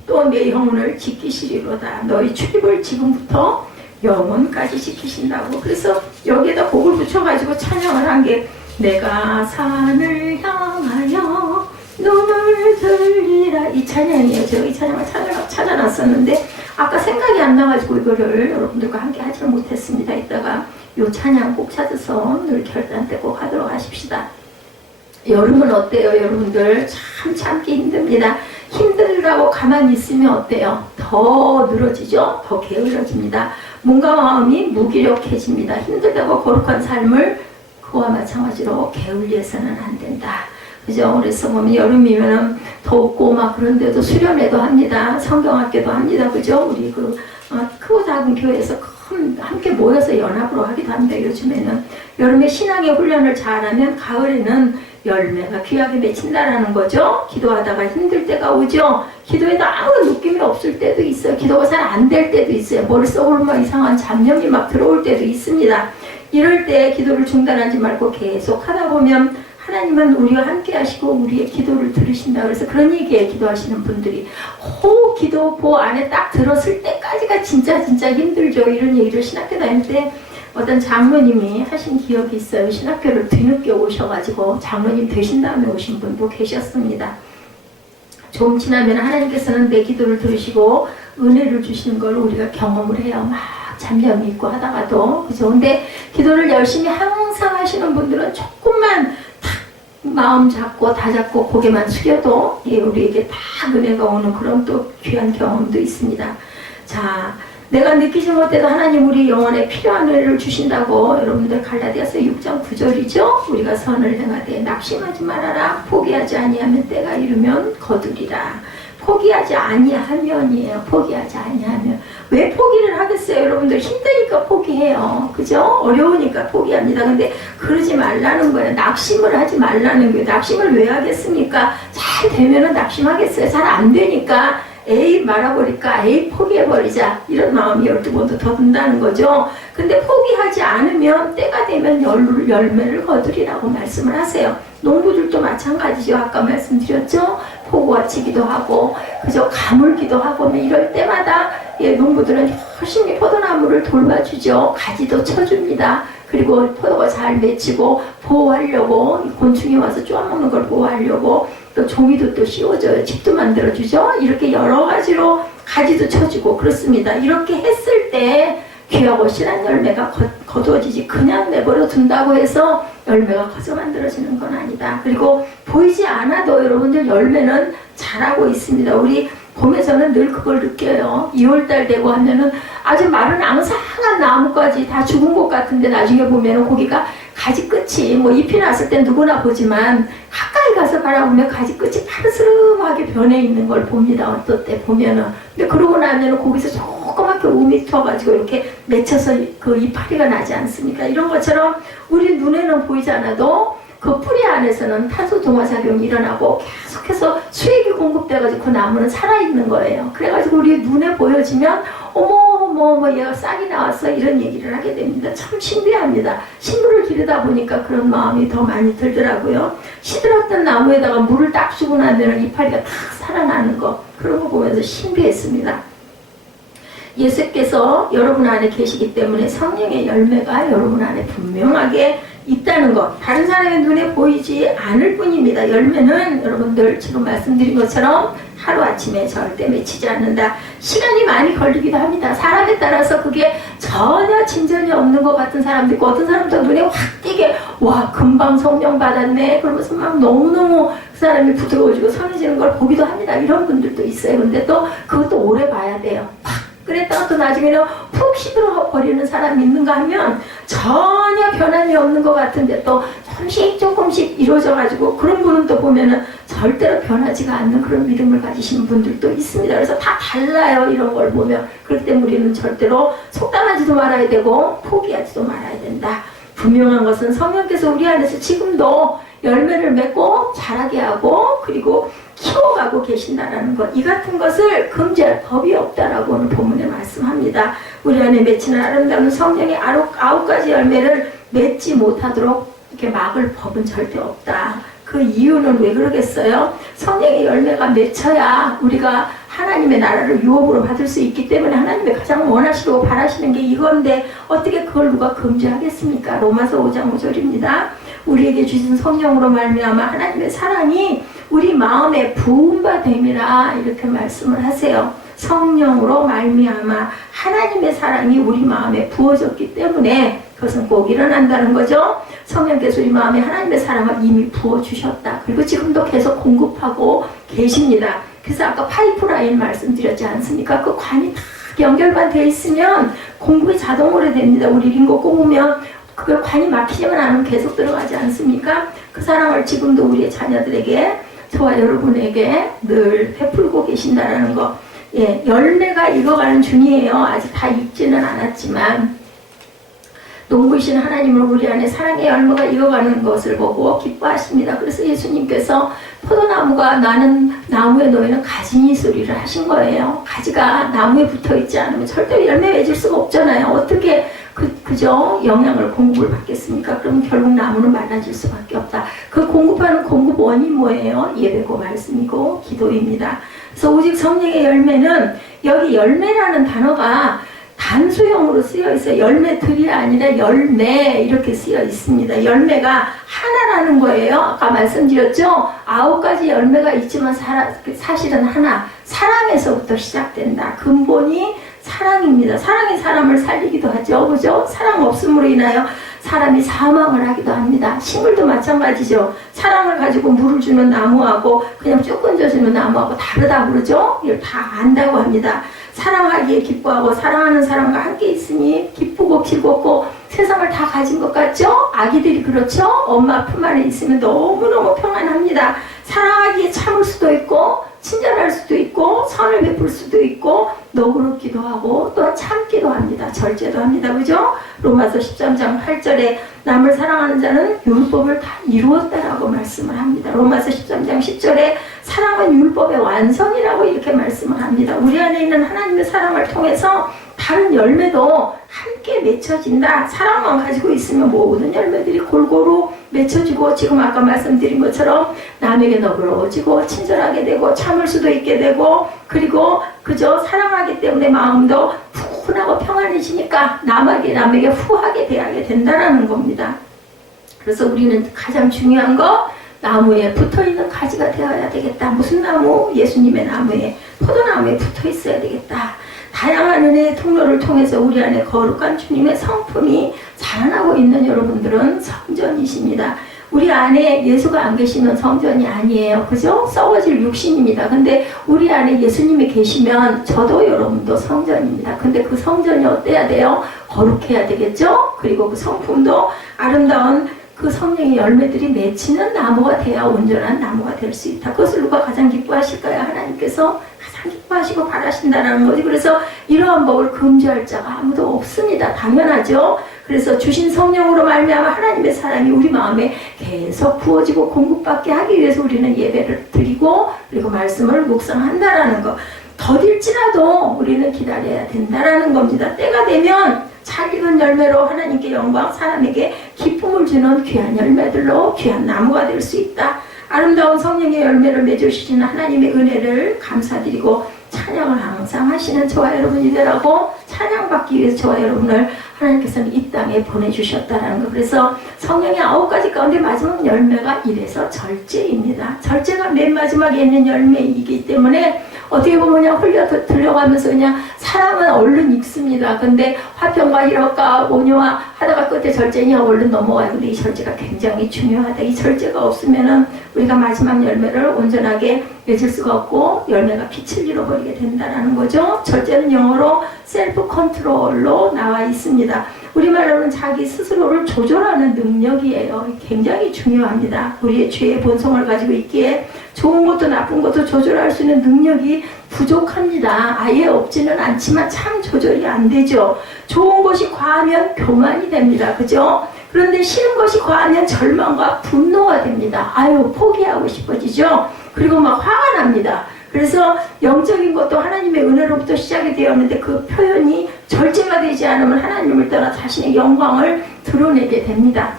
또 내 영혼을 지키시리로다. 너희 출입을 지금부터 영혼까지 지키신다고. 그래서 여기에다 곡을 붙여가지고 찬양을 한 게 내가 산을 향하여 눈을 들리라 이 찬양이에요. 제가 이 찬양을 찾아놨었는데 아까 생각이 안 나가지고 이거를 여러분들과 함께 하지 못했습니다. 이따가 이 찬양 꼭 찾아서 늘 결단 때 꼭 하도록 하십시다. 여름은 어때요? 여러분들 참 참기 힘듭니다. 힘들다고 가만히 있으면 어때요? 더 늘어지죠? 더 게을러집니다. 몸과 마음이 무기력해집니다. 힘들다고 거룩한 삶을 그와 마찬가지로 게을리해서는 안 된다. 그죠? 그래서 보면 여름이면 덥고 막 그런데도 수련회도 합니다. 성경학교도 합니다. 그죠? 우리 크고 작은 교회에서 함께 모여서 연합으로 하기도 합니다. 요즘에는 여름에 신앙의 훈련을 잘하면 가을에는 열매가 귀하게 맺힌다라는 거죠. 기도하다가 힘들 때가 오죠. 기도에도 아무 느낌이 없을 때도 있어요. 기도가 잘 안 될 때도 있어요. 머릿속으로 막 이상한 잡념이 막 들어올 때도 있습니다. 이럴 때 기도를 중단하지 말고 계속 하다 보면 하나님은 우리와 함께 하시고 우리의 기도를 들으신다. 그래서 그런 얘기에 기도하시는 분들이 기도보 안에 딱 들었을 때까지가 진짜 힘들죠. 이런 얘기를 신학교 다닐 때 어떤 장로님이 하신 기억이 있어요. 신학교를 뒤늦게 오셔가지고 장로님 되신 다음에 오신 분도 계셨습니다. 좀 지나면 하나님께서는 내 기도를 들으시고 은혜를 주시는 걸 우리가 경험을 해요. 막 잡념이 있고 하다가도. 그죠? 근데 기도를 열심히 항상 하시는 분들은 조금만 마음 잡고 다 잡고 고개만 숙여도 우리에게 다 은혜가 오는 그런 또 귀한 경험도 있습니다. 자, 내가 느끼지 못해도 하나님 우리 영혼에 필요한 은혜를 주신다고 여러분들 갈라디아서 6장 9절이죠. 우리가 선을 행하되 낙심하지 말아라. 포기하지 아니하면 때가 이르면 거두리라. 포기하지 아니하면이에요. 포기하지 아니하면. 왜 포기를 하겠어요? 여러분들 힘드니까 포기해요. 그죠? 어려우니까 포기합니다. 근데 그러지 말라는 거예요. 낙심을 하지 말라는 거예요. 낙심을 왜 하겠습니까? 잘 되면은 낙심하겠어요. 잘 안 되니까 에이 말아버릴까? 에이 포기해버리자. 이런 마음이 12번도 더 든다는 거죠. 근데 포기하지 않으면 때가 되면 열매를 거두리라고 말씀을 하세요. 농부들도 마찬가지죠. 아까 말씀드렸죠. 포구와 치기도 하고 그저 가물기도 하고 이럴 때마다 농부들은 열심히 포도나무를 돌봐주죠. 가지도 쳐줍니다. 그리고 포도가 잘 맺히고 보호하려고 곤충이 와서 쪼아먹는 걸 보호하려고 또 종이도 또 씌워줘요. 집도 만들어주죠. 이렇게 여러 가지로 가지도 쳐주고 그렇습니다. 이렇게 했을 때 귀하고 실한 열매가 거두어지지 그냥 내버려 둔다고 해서 열매가 커서 만들어지는 건 아니다. 그리고 보이지 않아도 여러분들 열매는 자라고 있습니다. 우리 봄에서는 늘 그걸 느껴요. 2월달 되고 하면은 아주 마른 앙상한 나무까지 다 죽은 것 같은데 나중에 보면은 거기가 가지 끝이 잎이 났을 땐 누구나 보지만 가까이 가서 바라보면 가지 끝이 파르스름하게 변해 있는 걸 봅니다. 어떨 때 보면은. 근데 그러고 나면은 거기서 조그맣게 우미 튀어가지고 이렇게 맺혀서 그 이파리가 나지 않습니까? 이런 것처럼 우리 눈에는 보이지 않아도 그 뿌리 안에서는 탄소 동화작용이 일어나고 계속해서 수액이 공급돼가지고 그 나무는 살아있는 거예요. 그래가지고 우리 눈에 보여지면 어머 얘가 싹이 나왔어 이런 얘기를 하게 됩니다. 참 신비합니다. 식물을 기르다 보니까 그런 마음이 더 많이 들더라고요. 시들었던 나무에다가 물을 딱 주고 나면 이파리가 탁 살아나는 거 그런 거 보면서 신비했습니다. 예수께서 여러분 안에 계시기 때문에 성령의 열매가 여러분 안에 분명하게 있다는 것. 다른 사람의 눈에 보이지 않을 뿐입니다. 열매는 여러분들 지금 말씀드린 것처럼 하루아침에 절대 맺히지 않는다. 시간이 많이 걸리기도 합니다. 사람에 따라서 그게 전혀 진전이 없는 것 같은 사람도 있고 어떤 사람도 눈에 확 띄게 와 금방 성령 받았네 그러면서 막 너무너무 그 사람이 부드러워지고 선해지는 걸 보기도 합니다. 이런 분들도 있어요. 근데 또 그것도 오래 봐야 돼요. 그랬다가 또 나중에는 푹 시들어 버리는 사람이 있는가 하면 전혀 변함이 없는 것 같은데 또 조금씩 이루어져가지고 그런 분은 또 보면은 절대로 변하지가 않는 그런 믿음을 가지시는 분들도 있습니다. 그래서 다 달라요. 이런 걸 보면. 그렇기 때문에 우리는 절대로 속단하지도 말아야 되고 포기하지도 말아야 된다. 분명한 것은 성령께서 우리 안에서 지금도 열매를 맺고 자라게 하고 그리고 키워가고 계신다라는 것. 이 같은 것을 금지할 법이 없다라고 오늘 본문에 말씀합니다. 우리 안에 맺히는 아름다운 성령의 9가지 열매를 맺지 못하도록 이렇게 막을 법은 절대 없다. 그 이유는 왜 그러겠어요? 성령의 열매가 맺혀야 우리가 하나님의 나라를 유업으로 받을 수 있기 때문에 하나님의 가장 원하시고 바라시는 게 이건데 어떻게 그걸 누가 금지하겠습니까? 로마서 5장 5절입니다. 우리에게 주신 성령으로 말미암아 하나님의 사랑이 우리 마음에 부은 바 됨이라 이렇게 말씀을 하세요. 성령으로 말미암아 하나님의 사랑이 우리 마음에 부어졌기 때문에 그것은 꼭 일어난다는 거죠. 성령께서 우리 마음에 하나님의 사랑을 이미 부어주셨다. 그리고 지금도 계속 공급하고 계십니다. 그래서 아까 파이프라인 말씀드렸지 않습니까? 그 관이 다 연결만 돼 있으면 공급이 자동으로 됩니다. 우리 링거 꼽으면 그 관이 막히지만 않으면 계속 들어가지 않습니까? 그 사랑을 지금도 우리의 자녀들에게, 저와 여러분에게 늘 베풀고 계신다는 거. 예, 열매가 익어가는 중이에요. 아직 다 익지는 않았지만 농부이신 하나님을 우리 안에 사랑의 열매가 익어가는 것을 보고 기뻐하십니다. 그래서 예수님께서 포도나무가 나는 나무에 놓이는 가지니 소리를 하신 거예요. 가지가 나무에 붙어있지 않으면 절대 열매 맺을 수가 없잖아요. 어떻게 그저 영양을 공급을 받겠습니까? 그럼 결국 나무는 말라질 수밖에 없다. 그 공급하는 공급원이 뭐예요? 예배고 말씀이고 기도입니다. 그래서 오직 성령의 열매는, 여기 열매라는 단어가 단수형으로 쓰여 있어요. 열매들이 아니라 열매 이렇게 쓰여 있습니다. 열매가 하나라는 거예요. 아까 말씀드렸죠? 9가지 열매가 있지만 사실은 하나, 사랑에서부터 시작된다. 근본이 사랑입니다. 사랑이 사람을 살리기도 하죠. 그죠? 사랑 없음으로 인하여 사람이 사망을 하기도 합니다. 식물도 마찬가지죠. 사랑을 가지고 물을 주는 나무하고 그냥 쭉 얹어주는 나무하고 다르다고 그러죠? 이걸 다 안다고 합니다. 사랑하기에 기뻐하고 사랑하는 사람과 함께 있으니 기쁘고 즐겁고 세상을 다 가진 것 같죠? 아기들이 그렇죠? 엄마 품 안에 있으면 너무너무 평안합니다. 사랑하기에 참을 수도 있고 친절할 수도 있고 선을 베풀 수도 있고 너그럽기도 하고 또 참기도 합니다. 절제도 합니다. 그죠? 로마서 13장 8절에 남을 사랑하는 자는 율법을 다 이루었다라고 말씀을 합니다. 로마서 13장 10절에 사랑은 율법의 완성이라고 이렇게 말씀을 합니다. 우리 안에 있는 하나님의 사랑을 통해서 다른 열매도 함께 맺혀진다. 사랑만 가지고 있으면 모든 열매들이 골고루 맺혀지고 지금 아까 말씀드린 것처럼 남에게 너그러워지고 친절하게 되고 참을 수도 있게 되고 그리고 그저 사랑하기 때문에 마음도 푸근하고 평안해지니까 남에게 후하게 대하게 된다는 겁니다. 그래서 우리는 가장 중요한 거 나무에 붙어있는 가지가 되어야 되겠다. 무슨 나무? 예수님의 나무에, 포도나무에 붙어 있어야 되겠다. 다양한 은혜의 통로를 통해서 우리 안에 거룩한 주님의 성품이 자라나고 있는 여러분들은 성전이십니다. 우리 안에 예수가 안 계시면 성전이 아니에요. 그죠? 썩어질 육신입니다. 근데 우리 안에 예수님이 계시면 저도 여러분도 성전입니다. 근데 그 성전이 어때야 돼요? 거룩해야 되겠죠? 그리고 그 성품도 아름다운 그 성령의 열매들이 맺히는 나무가 돼야 온전한 나무가 될 수 있다. 그것을 누가 가장 기뻐하실까요? 하나님께서 가장 기뻐하시고 바라신다는 거지. 그래서 이러한 법을 금지할 자가 아무도 없습니다. 당연하죠. 그래서 주신 성령으로 말미암아 하나님의 사랑이 우리 마음에 계속 부어지고 공급받게 하기 위해서 우리는 예배를 드리고 그리고 말씀을 묵상한다라는 거. 더딜지라도 우리는 기다려야 된다라는 겁니다. 때가 되면 잘 익은 열매로 하나님께 영광, 사람에게 기쁨을 주는 귀한 열매들로 귀한 나무가 될 수 있다. 아름다운 성령의 열매를 맺으시는 하나님의 은혜를 감사드리고 찬양을 항상 하시는 저와 여러분이 되라고 찬양받기 위해서 저와 여러분을 하나님께서는 이 땅에 보내주셨다는 거. 그래서 성령의 9가지 가운데 마지막 열매가 이래서 절제입니다. 절제가 맨 마지막에 있는 열매이기 때문에 어떻게 보면 그냥 흘려 들려가면서 그냥 사람은 얼른 익습니다. 근데 화평과 희락과 온유와 하다가 끝에 절제니 얼른 넘어가요. 근데 이 절제가 굉장히 중요하다. 이 절제가 없으면은 우리가 마지막 열매를 온전하게 맺을 수가 없고 열매가 빛을 잃어버리게 된다는 거죠. 절제는 영어로 셀프 컨트롤로 나와 있습니다. 우리말로는 자기 스스로를 조절하는 능력이에요. 굉장히 중요합니다. 우리의 죄의 본성을 가지고 있기에 좋은 것도 나쁜 것도 조절할 수 있는 능력이 부족합니다. 아예 없지는 않지만 참 조절이 안 되죠. 좋은 것이 과하면 교만이 됩니다. 그죠? 그런데 싫은 것이 과하면 절망과 분노가 됩니다. 아유, 포기하고 싶어지죠? 그리고 막 화가 납니다. 그래서 영적인 것도 하나님의 은혜로부터 시작이 되었는데 그 표현이 절제가 되지 않으면 하나님을 떠나 자신의 영광을 드러내게 됩니다.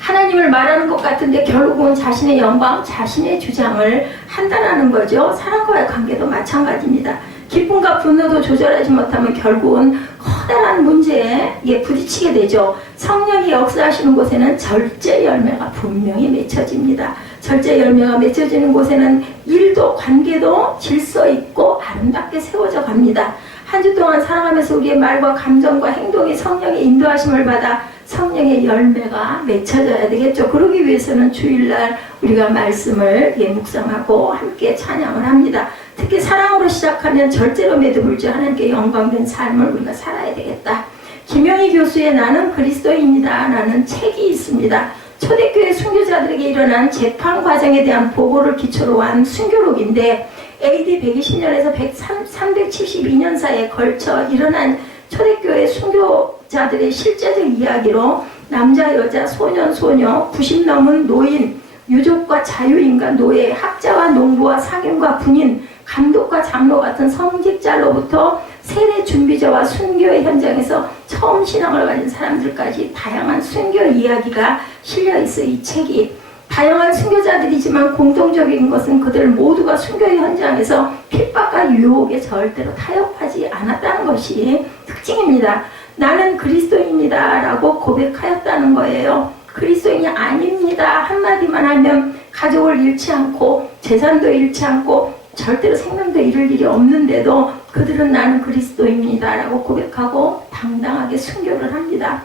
하나님을 말하는 것 같은데 결국은 자신의 영광, 자신의 주장을 한다는 거죠. 사람과의 관계도 마찬가지입니다. 기쁨과 분노도 조절하지 못하면 결국은 커다란 문제에 부딪히게 되죠. 성령이 역사하시는 곳에는 절제 열매가 분명히 맺혀집니다. 절제 열매가 맺혀지는 곳에는 일도 관계도 질서 있고 아름답게 세워져 갑니다. 한 주 동안 살아가면서 우리의 말과 감정과 행동이 성령의 인도하심을 받아 성령의 열매가 맺혀져야 되겠죠. 그러기 위해서는 주일날 우리가 말씀을 묵상하고 함께 찬양을 합니다. 특히 사랑으로 시작하면 절제로 매듭을지 하나님께 영광된 삶을 우리가 살아야 되겠다. 김영희 교수의 나는 그리스도인이다 라는 책이 있습니다. 초대교회 순교자들에게 일어난 재판 과정에 대한 보고를 기초로 한 순교록인데 AD 120년에서 372년 사이에 걸쳐 일어난 초대교회 순교자들의 실제적 이야기로 남자, 여자, 소년, 소녀, 90 넘은 노인, 유족과 자유인과 노예, 학자와 농부와 상인과 군인, 감독과 장로 같은 성직자로부터 세례 준비자와 순교의 현장에서 처음 신앙을 가진 사람들까지 다양한 순교 이야기가 실려있어. 이 책이 다양한 순교자들이지만 공통적인 것은 그들 모두가 순교의 현장에서 핍박과 유혹에 절대로 타협하지 않았다는 것이 특징입니다. 나는 그리스도인이다 라고 고백하였다는 거예요. 그리스도인이 아닙니다 한마디만 하면 가족을 잃지 않고 재산도 잃지 않고 절대로 생명도 잃을 일이 없는데도 그들은 나는 그리스도인이다 라고 고백하고 당당하게 순교를 합니다.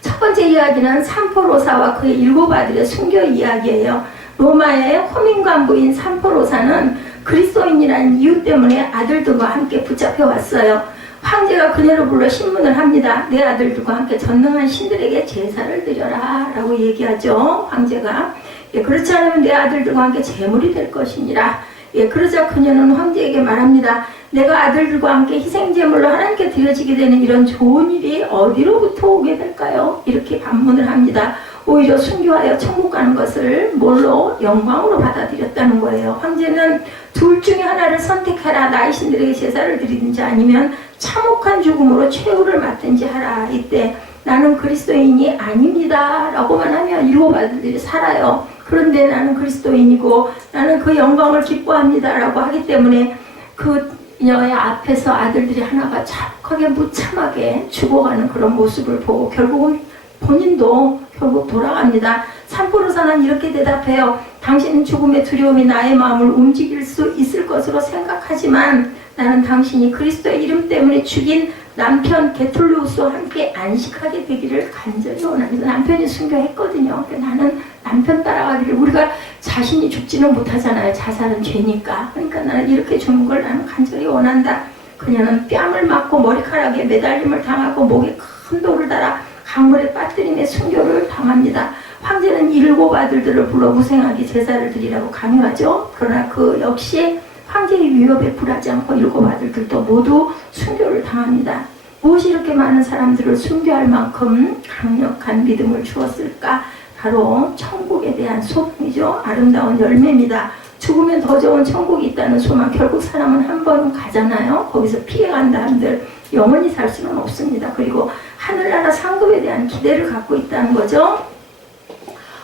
첫 번째 이야기는 산포로사와 그의 7 아들의 순교 이야기예요. 로마의 호민관부인 산포로사는 그리스도인이라는 이유 때문에 아들들과 함께 붙잡혀 왔어요. 황제가 그녀를 불러 신문을 합니다. 내 아들들과 함께 전능한 신들에게 제사를 드려라 라고 얘기하죠. 황제가. 그렇지 않으면 내 아들들과 함께 제물이 될 것이니라. 그러자 그녀는 황제에게 말합니다. 내가 아들들과 함께 희생제물로 하나님께 드려지게 되는 이런 좋은 일이 어디로부터 오게 될까요? 이렇게 반문을 합니다. 오히려 순교하여 천국 가는 것을 뭘로? 영광으로 받아들였다는 거예요. 황제는 둘 중에 하나를 선택하라. 나의 신들에게 제사를 드리든지 아니면 참혹한 죽음으로 최후를 맞든지 하라. 이때 나는 그리스도인이 아닙니다 라고만 하면 7 아들들이 살아요. 그런데 나는 그리스도인이고 나는 그 영광을 기뻐합니다 라고 하기 때문에 그녀의 앞에서 아들들이 하나가 자욱하게 무참하게 죽어가는 그런 모습을 보고 결국은 본인도 결국 돌아갑니다. 산포로사는 이렇게 대답해요. 당신은 죽음의 두려움이 나의 마음을 움직일 수 있을 것으로 생각하지만 나는 당신이 그리스도의 이름 때문에 죽인 남편 게툴루스와 함께 안식하게 되기를 간절히 원합니다. 남편이 순교했거든요. 나는 남편 따라가기를, 우리가 자신이 죽지는 못하잖아요. 자살은 죄니까. 그러니까 나는 이렇게 죽는 걸 나는 간절히 원한다. 그녀는 뺨을 맞고 머리카락에 매달림을 당하고 목에 큰 돌을 달아 강물에 빠뜨림에 순교를 당합니다. 황제는 7 아들들을 불러 무생하게 제사를 드리라고 강요하죠. 그러나 그 역시 황제의 위협에 굴하지 않고 7 아들들도 모두 순교를 당합니다. 무엇이 이렇게 많은 사람들을 순교할 만큼 강력한 믿음을 주었을까? 바로 천국에 대한 소망이죠. 아름다운 열매입니다. 죽으면 더 좋은 천국이 있다는 소망. 결국 사람은 한 번은 가잖아요. 거기서 피해간다 한들 영원히 살 수는 없습니다. 그리고 하늘나라 상급에 대한 기대를 갖고 있다는 거죠.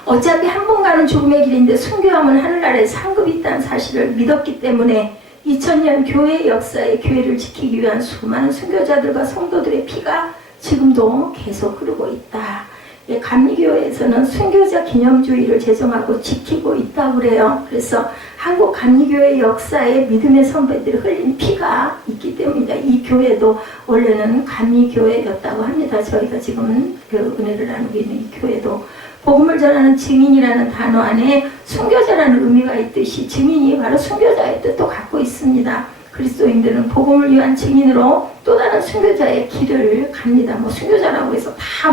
어차피 한 번 가는 죽음의 길인데 순교하면 하늘나라에 상급이 있다는 사실을 믿었기 때문에 2000년 교회의 역사에 교회를 지키기 위한 수많은 순교자들과 성도들의 피가 지금도 계속 흐르고 있다. 감리교회에서는 순교자 기념주의를 제정하고 지키고 있다고 그래요. 그래서 한국 감리교회 역사에 믿음의 선배들이 흘린 피가 있기 때문입니다. 이 교회도 원래는 감리교회였다고 합니다. 저희가 지금 그 은혜를 나누고 있는 이 교회도 복음을 전하는 증인이라는 단어 안에 순교자라는 의미가 있듯이 증인이 바로 순교자의 뜻도 갖고 있습니다. 그리스도인들은 복음을 위한 증인으로 또 다른 순교자의 길을 갑니다. 순교자라고 해서 다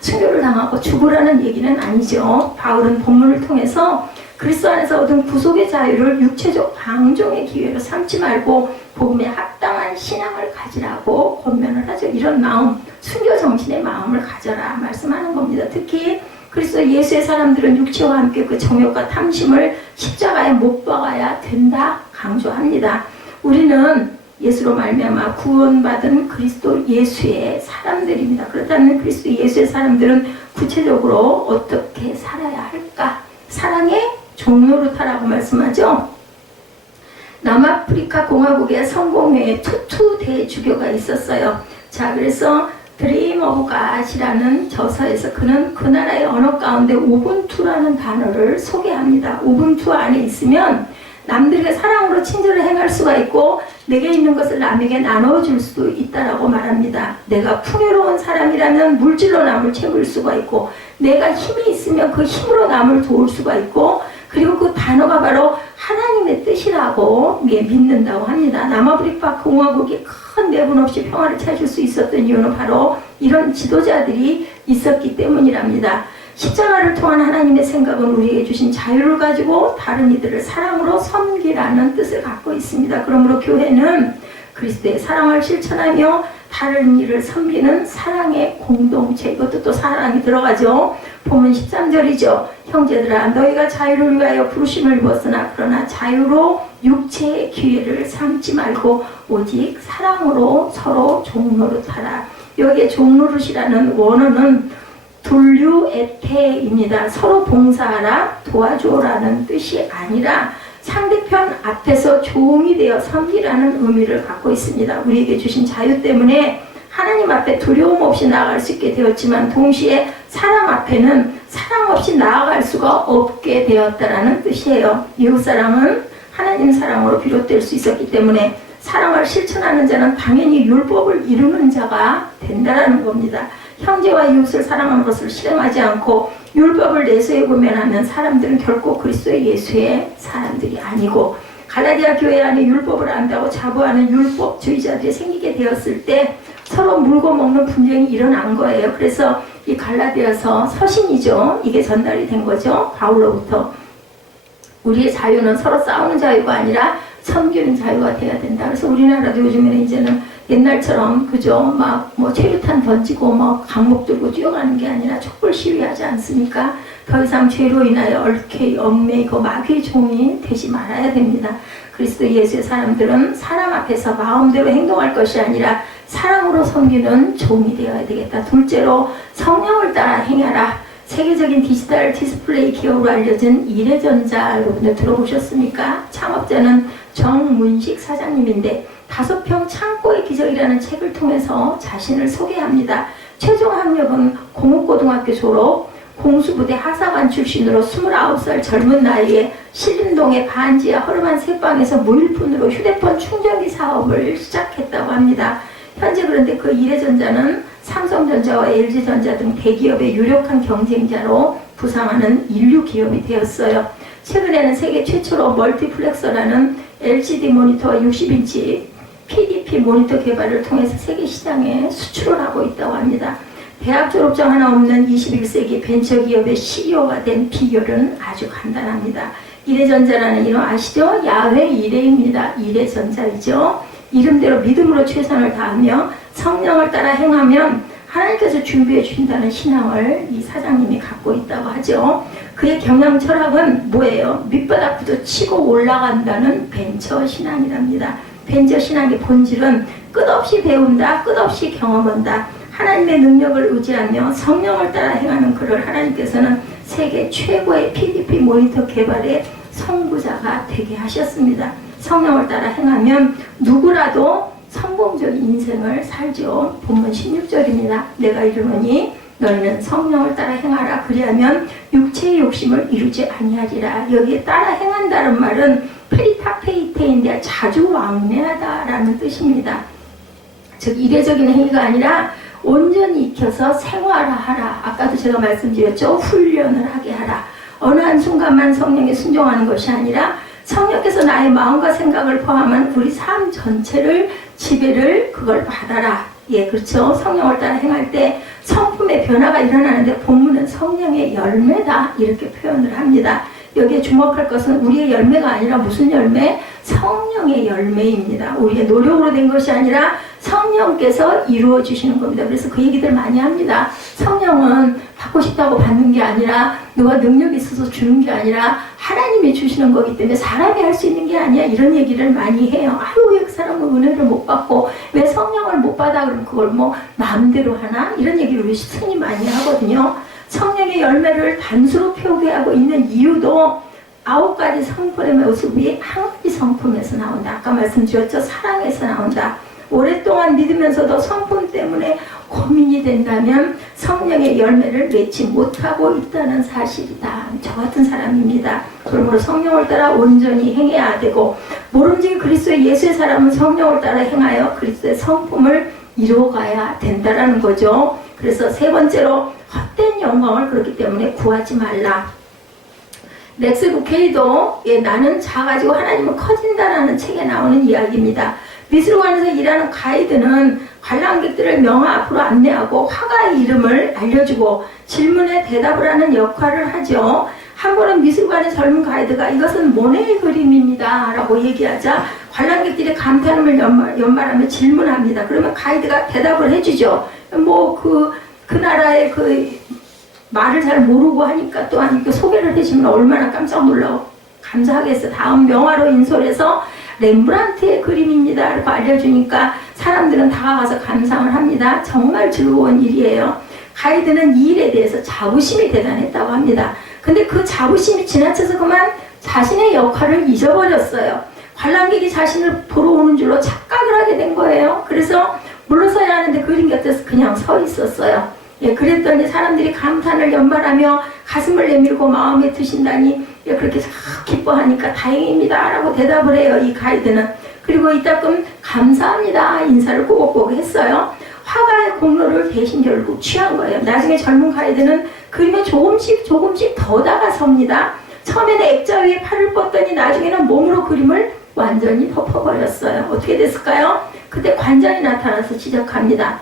순교를 당하고 죽으라는 얘기는 아니죠. 바울은 본문을 통해서 그리스도 안에서 얻은 구속의 자유를 육체적 방종의 기회로 삼지 말고 복음에 합당한 신앙을 가지라고 권면을 하죠. 이런 마음, 순교 정신의 마음을 가져라 말씀하는 겁니다. 특히 그리스도 예수의 사람들은 육체와 함께 그 정욕과 탐심을 십자가에 못 박아야 된다 강조합니다. 우리는 예수로 말미암아 구원받은 그리스도 예수의 사람들입니다. 그렇다면 그리스도 예수의 사람들은 구체적으로 어떻게 살아야 할까? 사랑의 종노릇하라고 말씀하죠. 남아프리카 공화국의 성공회에 투투 대주교가 있었어요. 자, 그래서 드림 오브 갓이라는 저서에서 그는 그 나라의 언어 가운데 우분투라는 단어를 소개합니다. 우분투 안에 있으면 남들에게 사랑으로 친절을 행할 수가 있고 내게 있는 것을 남에게 나눠줄 수도 있다라고 말합니다. 내가 풍요로운 사람이라면 물질로 남을 채울 수가 있고, 내가 힘이 있으면 그 힘으로 남을 도울 수가 있고, 그리고 그 단어가 바로 하나님의 뜻이라고 믿는다고 합니다. 남아프리카 공화국이 큰 내분 없이 평화를 찾을 수 있었던 이유는 바로 이런 지도자들이 있었기 때문이랍니다. 십자가를 통한 하나님의 생각은 우리에게 주신 자유를 가지고 다른 이들을 사랑으로 섬기라는 뜻을 갖고 있습니다. 그러므로 교회는 그리스도의 사랑을 실천하며 다른 이를 섬기는 사랑의 공동체, 이것도 또 사랑이 들어가죠. 본문 13절이죠. 형제들아, 너희가 자유를 위하여 부르심을 입었으나 그러나 자유로 육체의 기회를 삼지 말고 오직 사랑으로 서로 종노릇하라. 여기에 종노릇이라는 원어는 둘류에테입니다. 서로 봉사하라, 도와줘라는 뜻이 아니라 상대편 앞에서 종이 되어 섬기라는 의미를 갖고 있습니다. 우리에게 주신 자유 때문에 하나님 앞에 두려움 없이 나아갈 수 있게 되었지만 동시에 사랑 앞에는 사랑 없이 나아갈 수가 없게 되었다라는 뜻이에요. 이웃사랑은 하나님 사랑으로 비롯될 수 있었기 때문에 사랑을 실천하는 자는 당연히 율법을 이루는 자가 된다라는 겁니다. 형제와 이웃을 사랑하는 것을 실행하지 않고 율법을 내세에 구면하는 사람들은 결코 그리스도의 예수의 사람들이 아니고, 갈라디아 교회 안에 율법을 안다고 자부하는 율법주의자들이 생기게 되었을 때 서로 물고 먹는 분쟁이 일어난 거예요. 그래서 이 갈라디아서 서신이죠. 이게 전달이 된 거죠. 바울로부터. 우리의 자유는 서로 싸우는 자유가 아니라 섬기는 자유가 돼야 된다. 그래서 우리나라도 요즘에는 이제는 옛날처럼 그죠? 막 뭐 체류탄 던지고 뭐 강목 들고 뛰어가는 게 아니라 촛불 시위하지 않습니까? 더 이상 죄로 인하여 얽매이고 마귀의 종이 되지 말아야 됩니다. 그리스도 예수의 사람들은 사람 앞에서 마음대로 행동할 것이 아니라 사랑으로 섬기는 종이 되어야 되겠다. 둘째로 성령을 따라 행하라. 세계적인 디지털 디스플레이 기업으로 알려진 이래전자 여러분들 들어보셨습니까? 창업자는 정문식 사장님인데 5평 창고의 기적이라는 책을 통해서 자신을 소개합니다. 최종 학력은 공업고등학교 졸업, 공수부대 하사관 출신으로 29살 젊은 나이에 신림동의 반지하 허름한 새방에서 무일푼으로 휴대폰 충전기 사업을 시작했다고 합니다. 현재 그런데 그 이래전자는 삼성전자와 LG전자 등 대기업의 유력한 경쟁자로 부상하는 인류 기업이 되었어요. 최근에는 세계 최초로 멀티플렉서라는 LCD 모니터와 60인치 PDP 모니터 개발을 통해서 세계 시장에 수출을 하고 있다고 합니다. 대학 졸업장 하나 없는 21세기 벤처기업의 CEO가 된 비결은 아주 간단합니다. 이래전자라는 이름 아시죠? 야훼 이레입니다. 이래전자이죠. 이름대로 믿음으로 최선을 다하며 성령을 따라 행하면 하나님께서 준비해 주신다는 신앙을 이 사장님이 갖고 있다고 하죠. 그의 경영 철학은 뭐예요? 밑바닥부터 치고 올라간다는 벤처 신앙이랍니다. 벤처 신앙의 본질은 끝없이 배운다, 끝없이 경험한다. 하나님의 능력을 의지하며 성령을 따라 행하는 그를 하나님께서는 세계 최고의 PDP 모니터 개발의 선구자가 되게 하셨습니다. 성령을 따라 행하면 누구라도 성공적인 인생을 살죠. 본문 16절입니다. 내가 이르노니 너희는 성령을 따라 행하라. 그리하면 육체의 욕심을 이루지 아니하리라. 여기에 따라 행한다는 말은 페리타페이테인데 자주 왕래하다라는 뜻입니다. 즉 이례적인 행위가 아니라 온전히 익혀서 생활화하라. 아까도 제가 말씀드렸죠. 훈련을 하게 하라. 어느 한순간만 성령에 순종하는 것이 아니라 성령께서 나의 마음과 생각을 포함한 우리 삶 전체를 지배를 그걸 받아라. 예, 그렇죠. 성령을 따라 행할 때 성품의 변화가 일어나는데 본문은 성령의 열매다 이렇게 표현을 합니다. 여기에 주목할 것은 우리의 열매가 아니라 무슨 열매? 성령의 열매입니다. 우리의 노력으로 된 것이 아니라 성령께서 이루어 주시는 겁니다. 그래서 그 얘기들 많이 합니다. 성령은 받고 싶다고 받는 게 아니라 누가 능력이 있어서 주는 게 아니라 하나님이 주시는 거기 때문에 사람이 할 수 있는 게 아니야. 이런 얘기를 많이 해요. 아유, 왜 그 사람은 은혜를 못 받고 왜 성령을 못 받아? 그럼 그걸 뭐 마음대로 하나? 이런 얘기를 우리 스승이 많이 하거든요. 성령의 열매를 단수로 표기하고 있는 이유도 9가지 성품의 모습이 한 가지 성품에서 나온다. 아까 말씀드렸죠. 사랑에서 나온다. 오랫동안 믿으면서도 성품 때문에 고민이 된다면 성령의 열매를 맺지 못하고 있다는 사실이다. 저 같은 사람입니다. 그러므로 성령을 따라 온전히 행해야 되고 모름지기 그리스도의 예수의 사람은 성령을 따라 행하여 그리스도의 성품을 이루어가야 된다라는 거죠. 그래서 세 번째로 헛된 영광을 그렇기 때문에 구하지 말라. 렉스 루케이도 나는 작아지고 하나님은 커진다라는 책에 나오는 이야기입니다. 미술관에서 일하는 가이드는 관람객들을 명화 앞으로 안내하고 화가의 이름을 알려주고 질문에 대답을 하는 역할을 하죠. 한 번은 미술관의 젊은 가이드가 이것은 모네의 그림입니다 라고 얘기하자 관람객들이 감탄음을 연말하며 질문합니다. 그러면 가이드가 대답을 해주죠. 그 나라의 말을 잘 모르고 하니까 또한 이렇게 소개를 해주면 얼마나 깜짝 놀라고 감사하겠어. 다음 명화로 인솔해서 렘브란트의 그림입니다 라고 알려주니까 사람들은 다가가서 감상을 합니다. 정말 즐거운 일이에요. 가이드는 이 일에 대해서 자부심이 대단했다고 합니다. 근데 그 자부심이 지나쳐서 그만 자신의 역할을 잊어버렸어요. 관람객이 자신을 보러 오는 줄로 착각을 하게 된 거예요. 그래서 물러서야 하는데 그림 곁에서 그냥 서 있었어요. 그랬더니 사람들이 감탄을 연발하며 가슴을 내밀고 마음에 드신다니 그렇게 기뻐하니까 다행입니다 라고 대답을 해요. 이 가이드는. 그리고 이따금 감사합니다 인사를 꼬박꼬박 했어요. 화가의 공로를 대신 결국 취한 거예요. 나중에 젊은 가이드는 그림에 조금씩 더 다가섭니다. 처음에는 액자 위에 팔을 뻗더니 나중에는 몸으로 그림을 완전히 덮어버렸어요. 어떻게 됐을까요? 그때 관장이 나타나서 지적합니다.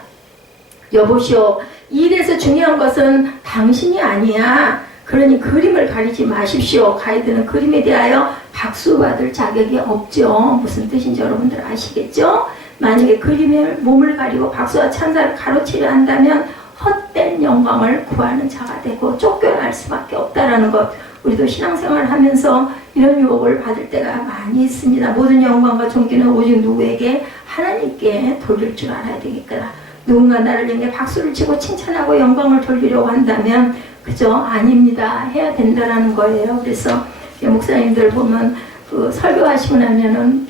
여보시오, 이 일에서 중요한 것은 당신이 아니야. 그러니 그림을 가리지 마십시오. 가이드는 그림에 대하여 박수 받을 자격이 없죠. 무슨 뜻인지 여러분들 아시겠죠? 만약에 그림에 몸을 가리고 박수와 찬사를 가로치려 한다면 헛된 영광을 구하는 자가 되고 쫓겨날 수밖에 없다라는 것. 우리도 신앙생활을 하면서 이런 유혹을 받을 때가 많이 있습니다. 모든 영광과 존귀는 오직 누구에게? 하나님께 돌릴 줄 알아야 되겠구나. 누군가 나를 향해 박수를 치고 칭찬하고 영광을 돌리려고 한다면 그저 아닙니다. 해야 된다라는 거예요. 그래서 목사님들 보면 설교하시고 나면은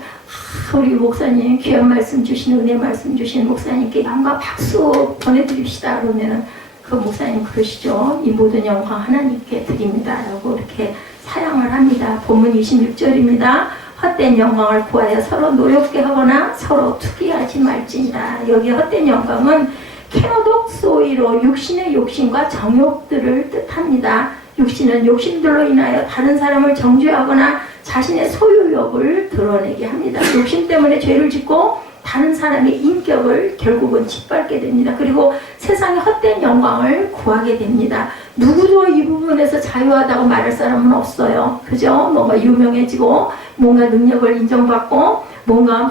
우리 목사님 귀한 말씀 주신 은혜 말씀 주신 목사님께 영광 박수 보내드립시다. 그러면은 그 목사님 그러시죠. 이 모든 영광 하나님께 드립니다. 라고 이렇게 사양을 합니다. 본문 26절입니다. 헛된 영광을 구하여 서로 노엽게 하거나 서로 투기하지 말지니라. 여기 헛된 영광은 케노독소이로 육신의 욕심과 정욕들을 뜻합니다. 육신은 욕심들로 인하여 다른 사람을 정죄하거나 자신의 소유욕을 드러내게 합니다. 욕심 때문에 죄를 짓고 다른 사람의 인격을 결국은 짓밟게 됩니다. 그리고 세상의 헛된 영광을 구하게 됩니다. 누구도 이 부분에서 자유하다고 말할 사람은 없어요. 그죠? 뭔가 유명해지고 뭔가 능력을 인정받고 뭔가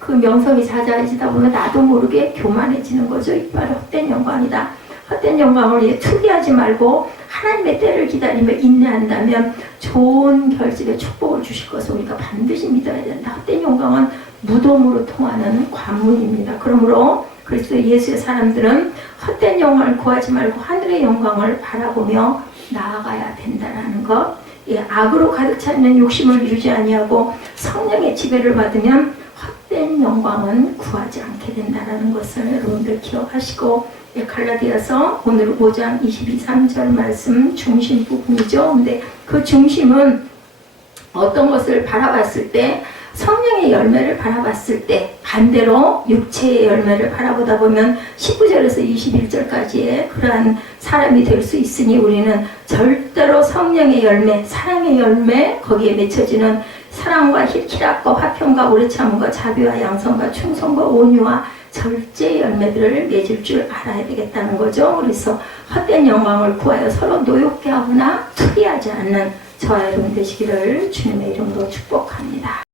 그 명성이 자자해지다 보면 나도 모르게 교만해지는 거죠. 이 바로 헛된 영광이다. 헛된 영광을 투기하지 말고 하나님의 때를 기다리며 인내한다면 좋은 결실의 축복을 주실 것을 우리가 반드시 믿어야 된다. 헛된 영광은 무덤으로 통하는 관문입니다. 그러므로 그리스도 예수의 사람들은 헛된 영광을 구하지 말고 하늘의 영광을 바라보며 나아가야 된다는 것. 악으로 가득 차 있는 욕심을 이루지 아니하고 성령의 지배를 받으면 헛된 영광은 구하지 않게 된다는 것을 여러분들 기억하시고, 갈라디아서 오늘 5장 22, 3절 말씀 중심 부분이죠. 근데 그 중심은 어떤 것을 바라봤을 때, 성령의 열매를 바라봤을 때, 반대로 육체의 열매를 바라보다 보면 19절에서 21절까지의 그러한 사람이 될 수 있으니 우리는 절대로 성령의 열매, 사랑의 열매, 거기에 맺혀지는 사랑과 희락과 화평과 오래 참음과 자비와 양성과 충성과 온유와 절제의 열매들을 맺을 줄 알아야 되겠다는 거죠. 그래서 헛된 영광을 구하여 서로 노엽게 하거나 투기하지 않는 저와 여러분 되시기를 주님의 이름으로 축복합니다.